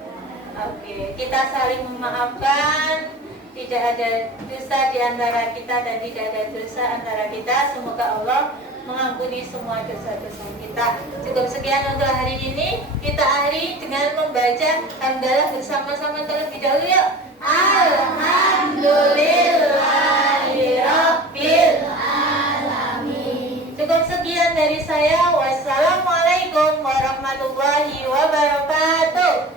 Oke, kita saling memaafkan. Tidak ada dosa di antara kita dan tidak ada dosa antara kita. Semoga Allah mengampuni semua dosa-dosa kita. Cukup sekian untuk hari ini. Kita akhiri dengan membaca hamdalah bersama-sama terlebih dahulu yuk. Alhamdulillahirabbil alamin. Cukup sekian dari saya. Wassalamualaikum warahmatullahi wabarakatuh.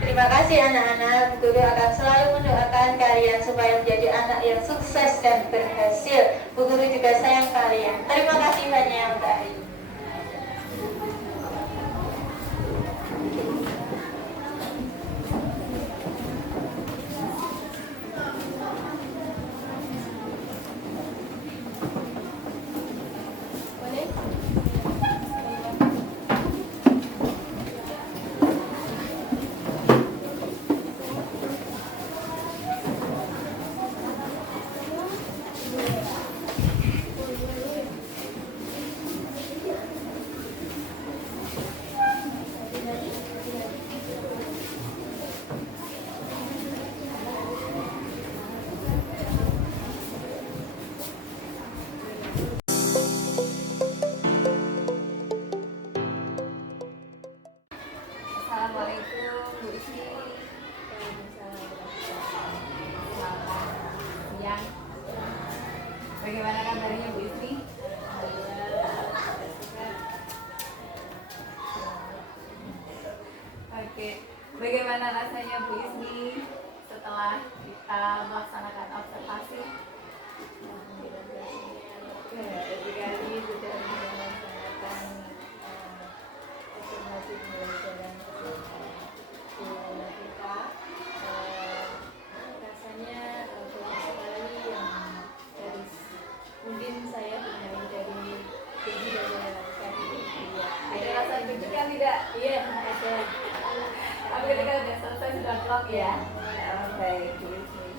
Terima kasih anak-anak. Guru akan selalu mendoakan kalian supaya menjadi anak yang sukses dan berhasil. Bu Guru juga sayang kalian. Terima kasih banyak untuk hari ini. Assalamualaikum Bu Ismi. Selamat siang. Bagaimana kabarnya Bu Ismi? Oke, bagaimana rasanya Bu Ismi setelah kita melaksanakan observasi? Sekali sudah melaksanakan observasi pembelajaran kita. Rasanya banyak sekali yang dari mungkin saya dengar dari Dewi dan tadi ya. Ada rasa deg-degan tidak? Iya, ada. Tapi ketika sudah selesai sudah vlog ya. Baik, Bu Ismi.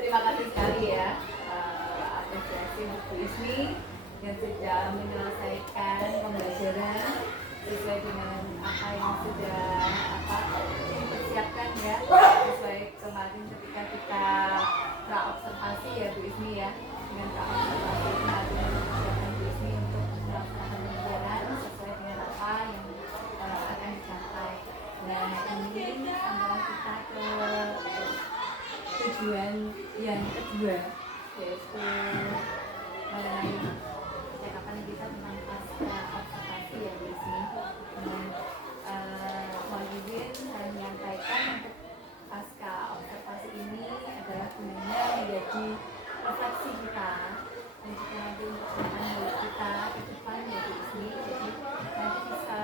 Terima kasih sekali ya, apresiasi untuk Bu Ismi yang sudah menyelesaikan pembelajaran sesuai dengan apa yang sudah dipersiapkan ya, sesuai kemarin ketika kita praobservasi ya Bu Ismi ya. Dengan praobservasi kemarin mempersiapkan Bu Ismi untuk melaksanakan pembelajaran sesuai dengan apa yang akan dicapai. Nah ini adalah kita ke tujuan yang kedua, yaitu mengenai percakapan kita tentang pasca observasi ya Bu Ismi. Mohon izin saya menyampaikan untuk pasca observasi ini adalah gunanya menjadi refleksi kita dan juga nanti untuk pengetahuan kita ke depan ya Bu Ismi. Jadi nanti bisa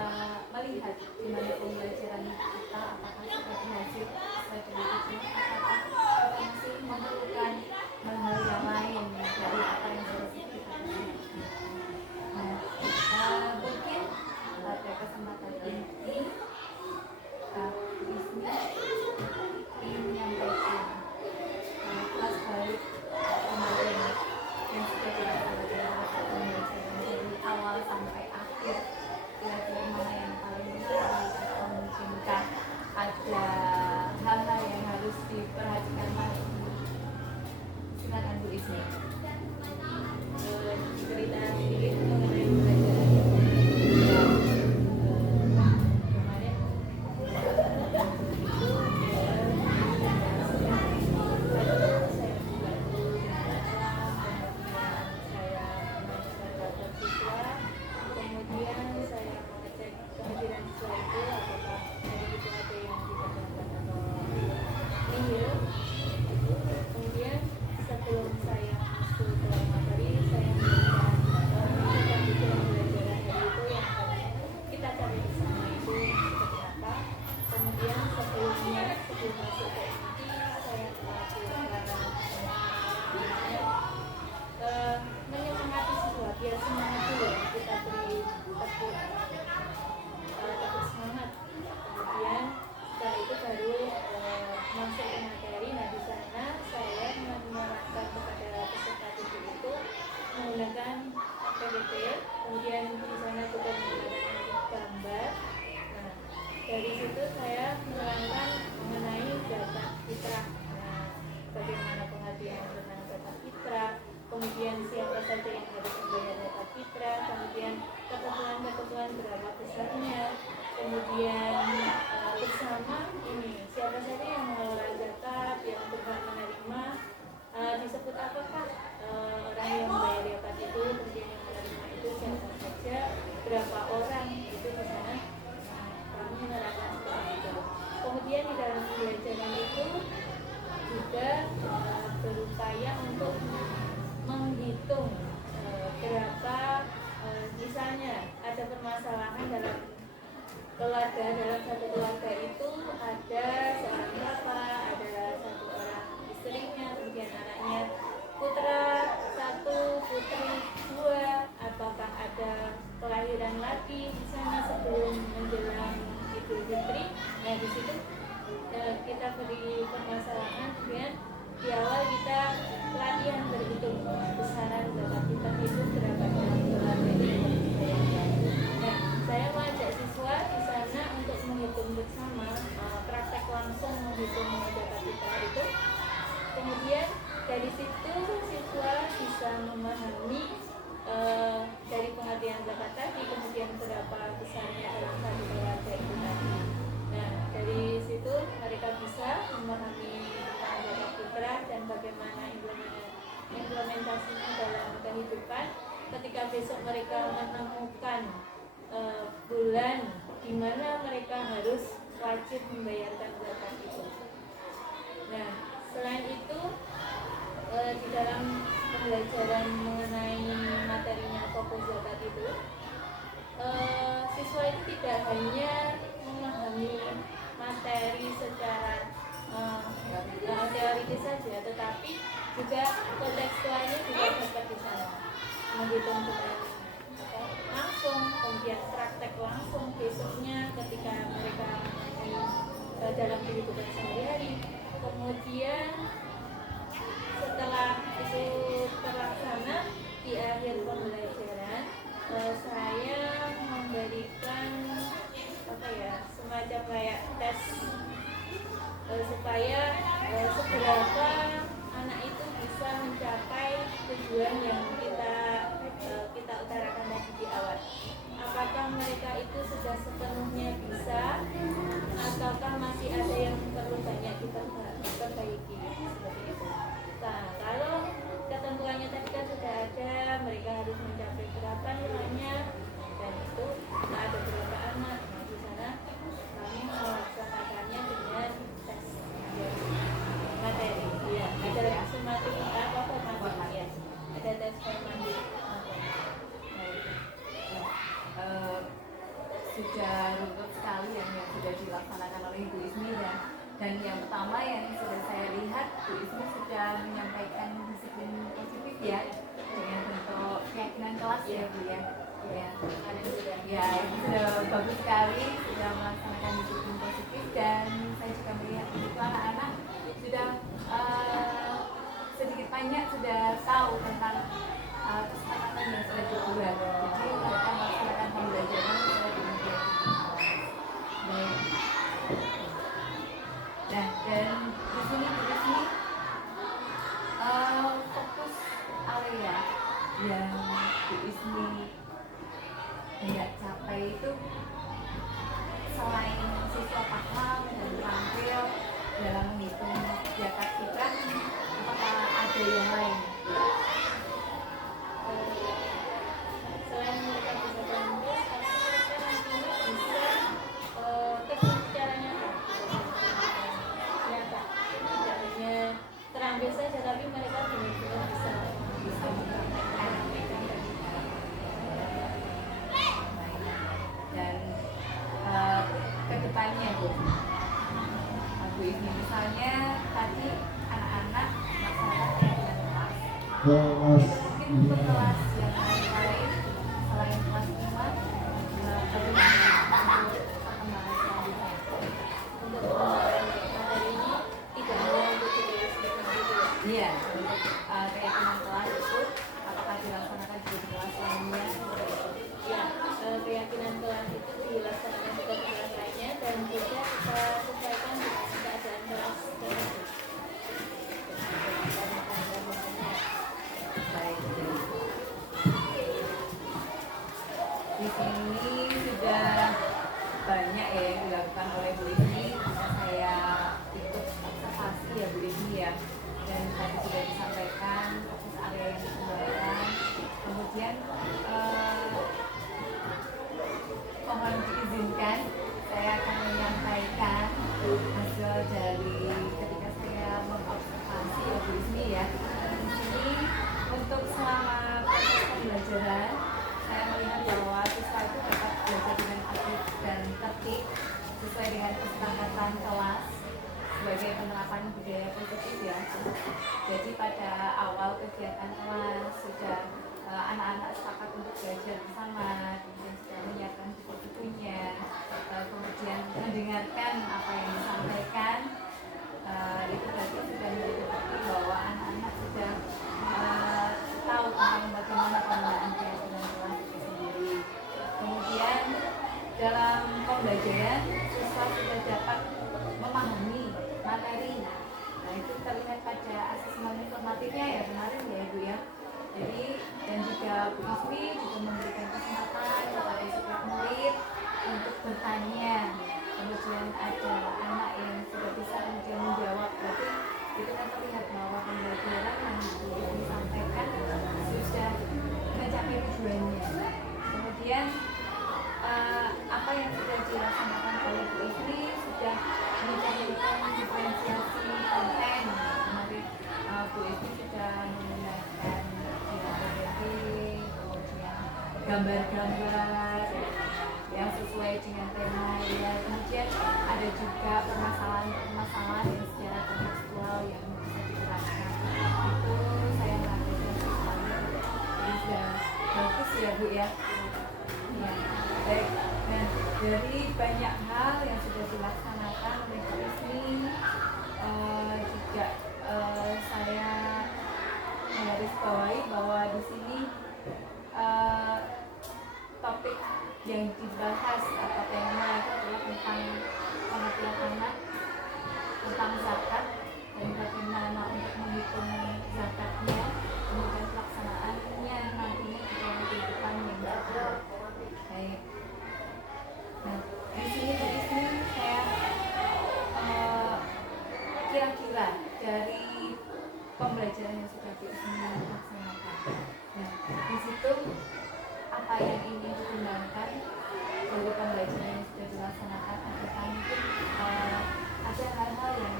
melihat gimana pembelajaran kita, apakah sudah berhasil sesuai dengan tujuan, apakah kita masih memerlukan hal-hal yang lain dari apa yang sudah kita pelajari. Nah, mungkin pada kesempatan ini Bu Ismi ingin menyampaikan kelas balik pembelajaran yang sudah dilaksanakan pembelajaran dari awal sampai akhir. Kira-kira mana yang paling menarik atau menyenangkan saya menerangkan mengenai zakat fitrah. Nah, bagaimana pengertian tentang zakat fitrah, kemudian siapa saja yang harus membayar zakat fitrah, kemudian ketentuan-ketentuan berapa besarnya, kemudian bersama ini siapa saja yang mengelola zakat, yang berhak menerima, disebut apakah orang yang membayar zakat itu, kemudian yang menerima itu siapa saja, berapa orang, itu di sana kami menerangkan seperti itu. Kemudian di dalam pembelajaran itu juga berupaya untuk menghitung berapa misalnya ada permasalahan dalam keluarga, dalam satu keluarga itu ada seorang bapak, ada satu orang istrinya, kemudian anaknya putra satu, putri dua, apakah ada kelahiran lagi di sana sebelum menjelang Idul Fitri. Nah di situ kita beri permasalahan, kemudian di awal kita pelatihan berhitung besaran zakat fitrah itu berapa dalam keluarga ini. Nah saya mengajak siswa di sana untuk menghitung bersama, praktek langsung menghitung zakat fitrah itu. Kemudian dari situ siswa bisa memahami dari pengertian zakat tadi, kemudian berapa besarnya dalam satu keluarga itu tadi. Nah dari situ mereka bisa memahami tentang zakat fitrah dan bagaimana implementasinya dalam kehidupan. Ketika besok mereka menemukan bulan di mana mereka harus wajib membayarkan zakat itu. Nah selain itu di dalam pembelajaran mengenai materinya fokus zakat itu, siswa itu tidak hanya memahami materi secara teoritis saja, tetapi juga kontekstualnya juga dapat di sana, menghitung dengan langsung, kemudian praktek langsung besoknya ketika mereka dalam kehidupan sehari-hari. Kemudian setelah itu terlaksana di akhir pembelajaran, saya memberikan semacam kayak tes supaya seberapa anak itu bisa mencapai tujuan yang kita utarakan tadi di awal. Apakah mereka itu sudah sepenuhnya bisa, ataukah masih ada yang perlu banyak diperbaiki, seperti itu. Nah, kalau ketentuannya tadi kan sudah ada, mereka harus mencapai berapa nilainya, dan itu ada berapa anak. Nah, di sana kami melaksanakannya dengan tes materi. Ya, ada formatif ya. Ada tes formatif. Sudah runtut sekali yang sudah dilaksanakan oleh Ibu Ismi dan yang pertama yang sudah saya lihat Bu Ismi sudah menyampaikan disiplin positif ya dengan bentuk keyakinan kelas ya Bu ya. Ya itu sudah bagus sekali, sudah melaksanakan disiplin positif, dan saya juga melihat itu anak-anak sudah sedikit banyak sudah tahu tentang kesepakatan yang sudah dibuat. Jadi mereka melaksanakan pembelajaran sesuai dengan keyakinan. Baik. Nah, dan di sini fokus area yang Bu Ismi hendak capai itu selain siswa paham dan terampil dalam menghitung zakat fitrah, apakah ada yang lain? Selain mereka bisa terampil, tapi mereka nantinya bisa terjun secara nyata. Tidak hanya terampil saja, tapi mereka benar-benar bisa mempraktekkan. Dan kedepannya Bu Ismi, misalnya tadi anak-anak melaksanakan kegiatan kelas, mungkin untuk kelas yang lain selain kelas 5, bagaimana untuk perkembangan selanjutnya? Untuk pengembangan materi ini tidak hanya untuk kelas itu. Iya, untuk keyakinan kelas itu apakah dilaksanakan juga di kelas lainnya? Ya, keyakinan kelas itu dilaksanakan juga di kelas lainnya, dan juga kita banyak ya yang dilakukan oleh Bu Ismi. Saya ikut observasi ya Bu Ismi ya, dan tadi sudah disampaikan fokus area yang dikembangkan. Kemudian mohon diizinkan saya akan menyampaikan hasil dari ketika saya mengobservasi ya Bu Ismi ya. Di sini untuk selama proses pembelajaran saya melihat bahwa siswa itu dapat belajar dengan aktif dan tertib sesuai dengan kesepakatan kelas sebagai penerapan budaya positif ya. Jadi pada awal kegiatan kelas sudah anak-anak sepakat untuk belajar bersama, kemudian sudah menyiapkan buku-bukunya, kemudian mendengarkan apa yang disampaikan. Itu berarti sudah menjadi bukti bahwa anak-anak sudah tahu tentang bagaimana penggunaan kegiatan kelas itu sendiri. Kemudian dalam pembelajaran siswa sudah dapat memahami materi. Nah itu terlihat pada asesmen informatifnya ya kemarin ya Ibu ya. Jadi dan juga Bu Ismi juga memberikan kesempatan kepada setiap murid untuk bertanya. Kemudian ada anak yang sudah bisa kemudian menjawab. Berarti itu kan terlihat bahwa pembelajaran yang Bu Ismi sampaikan sudah mencapai tujuannya. Kemudian apa yang sudah dilaksanakan oleh Bu Ismi sudah mencapai diferensiasi konten. Kemarin Bu Ismi sudah menggunakan kemudian gambar-gambar yang sesuai dengan tema ya. Kemudian ada juga permasalahan-permasalahan yang secara kontekstual yang bisa diterapkan. Itu saya melakukan siswanya bisa bagus ya Bu ya. Ya, baik. Nah, dari banyak hal yang sudah dilaksanakan oleh Bu Ismi, juga saya menggarisbawahi bahwa di sini topik yang dibahas atau tema itu adalah tentang pengertian anak, tentang zakat dan bagaimana untuk menghitung zakatnya, kemudian pelaksanaannya nantinya juga di depan yang baik. Nah, di sini Bu Ismi saya kira-kira dari pembelajaran yang sudah Bu Ismi laksanakan. Nah, di situ apa yang ingin dikembangkan dari pembelajaran yang sudah dilaksanakan, apakah mungkin ada hal-hal yang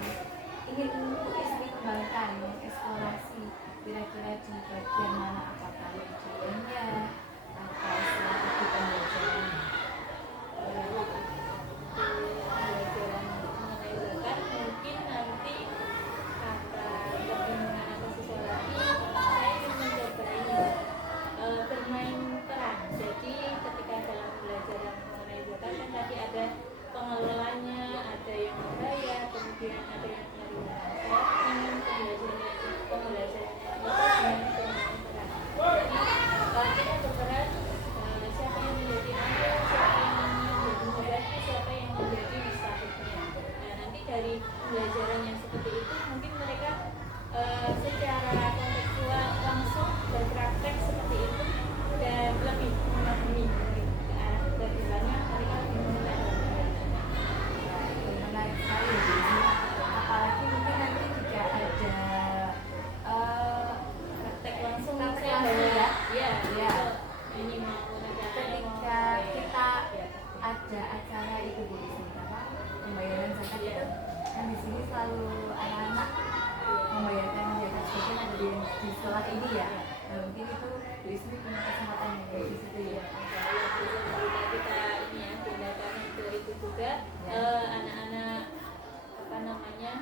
ingin Bu Ismi kembangkan, mengeksplorasi kira-kira di bagian mana, apakah di jalannya atau strategi pembelajaran mengenai zakat mungkin nanti kata kebingungan atau sesuatu saya ingin mencobai bermain peran. Jadi ketika dalam pembelajaran mengenai zakat kan tadi ada pengelolanya, ada yang membayar, kemudian ada yang menerima. Saya ingin pembelajaran itu bermain peran. Jadi kita berperan siapa yang menjadi amil, siapa yang menjadi mubaki, siapa yang menjadi wisahidnya. Nah nanti dari pembelajaran yang seperti itu mungkin mereka secara kontekstual langsung berpraktek seperti itu dan lebih memahami ke arah bagaimana mereka lebih mengenal. menarik sekali ya Bu Ismi. Apalagi mungkin nanti juga ada Praktek langsung praktek saya langsung bawa ya. ya ini mau Ketika kita ada acara itu Bu Ismi, apa pembayaran zakat itu kan di sini selalu anak-anak membayarkan zakat sebagian ada di sekolah ini ya. Nah mungkin itu Bu Ismi punya kesempatan yang baik di situ ya. kita ini ya tindakan ke itu juga anak-anak apa namanya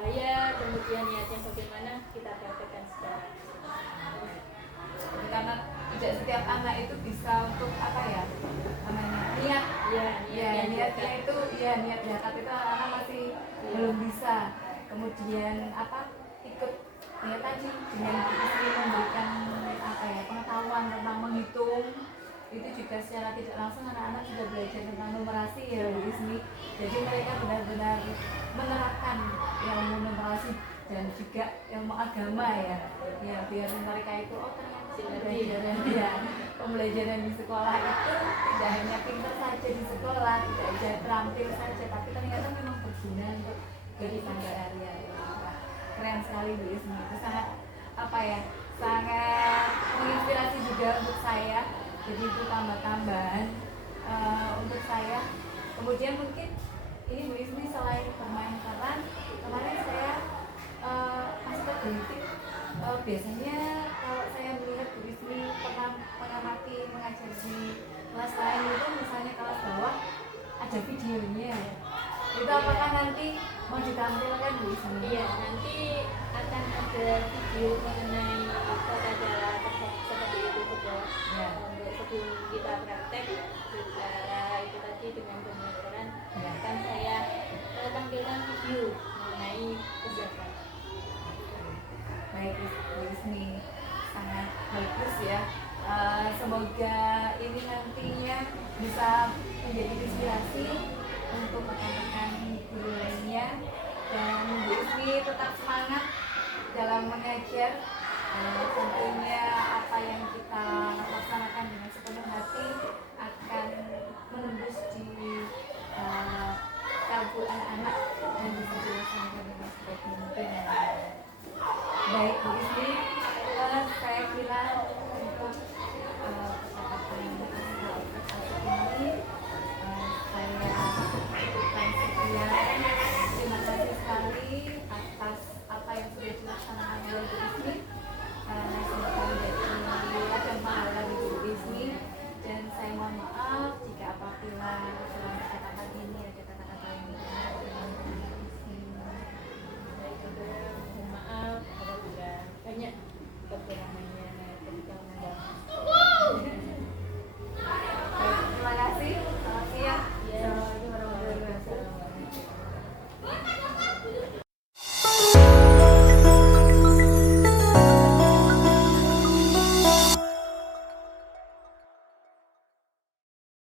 bayar, kemudian niatnya bagaimana kita praktekkan secara Karena tidak setiap anak itu bisa untuk apa ya namanya niat niatnya itu ya niat zakat itu anak-anak masih belum bisa. Kemudian apa ikut ya tadi dengan istri memberikan apa ya pengetahuan tentang menghitung itu juga secara tidak langsung anak-anak sudah belajar tentang numerasi ya Bu Ismi. Jadi mereka benar-benar menerapkan ilmu numerasi dan juga ilmu agama ya biar mereka itu oh ternyata pembelajaran ya, pembelajaran di sekolah itu tidak hanya pintar saja di sekolah, tidak saja terampil saja, tapi ternyata memang berguna untuk kehidupan sehari-hari. Wah, keren sekali Bu Ismi, itu sangat apa ya, sangat menginspirasi juga untuk saya. Jadi itu tambah-tambahan untuk saya. Kemudian mungkin ini Bu Ismi selain bermain peran, kemarin saya masih tergelitik. Biasanya kalau saya melihat Bu Ismi pernah mengamati mengajar di kelas lain itu, misalnya kelas bawah ada videonya. Itu apakah nanti mau ditampilkan Bu Ismi? Iya, nanti akan ada video mengenai tata cara seperti itu juga. Ya. Untuk sebelum kita praktek secara itu tadi dengan pembelajaran, Ya. akan saya tampilkan video mengenai kegiatan. Baik Bu Ismi, sangat bagus ya. Semoga ini nantinya bisa menjadi inspirasi untuk rekan-rekan guru lainnya, dan Bu Ismi tetap semangat dalam mengajar. Tentunya apa yang kita laksanakan dengan sepenuh hati akan menembus di kalbu anak-anak dan bisa dilaksanakan dengan sebaik mungkin. Baik Bu Ismi, saya kira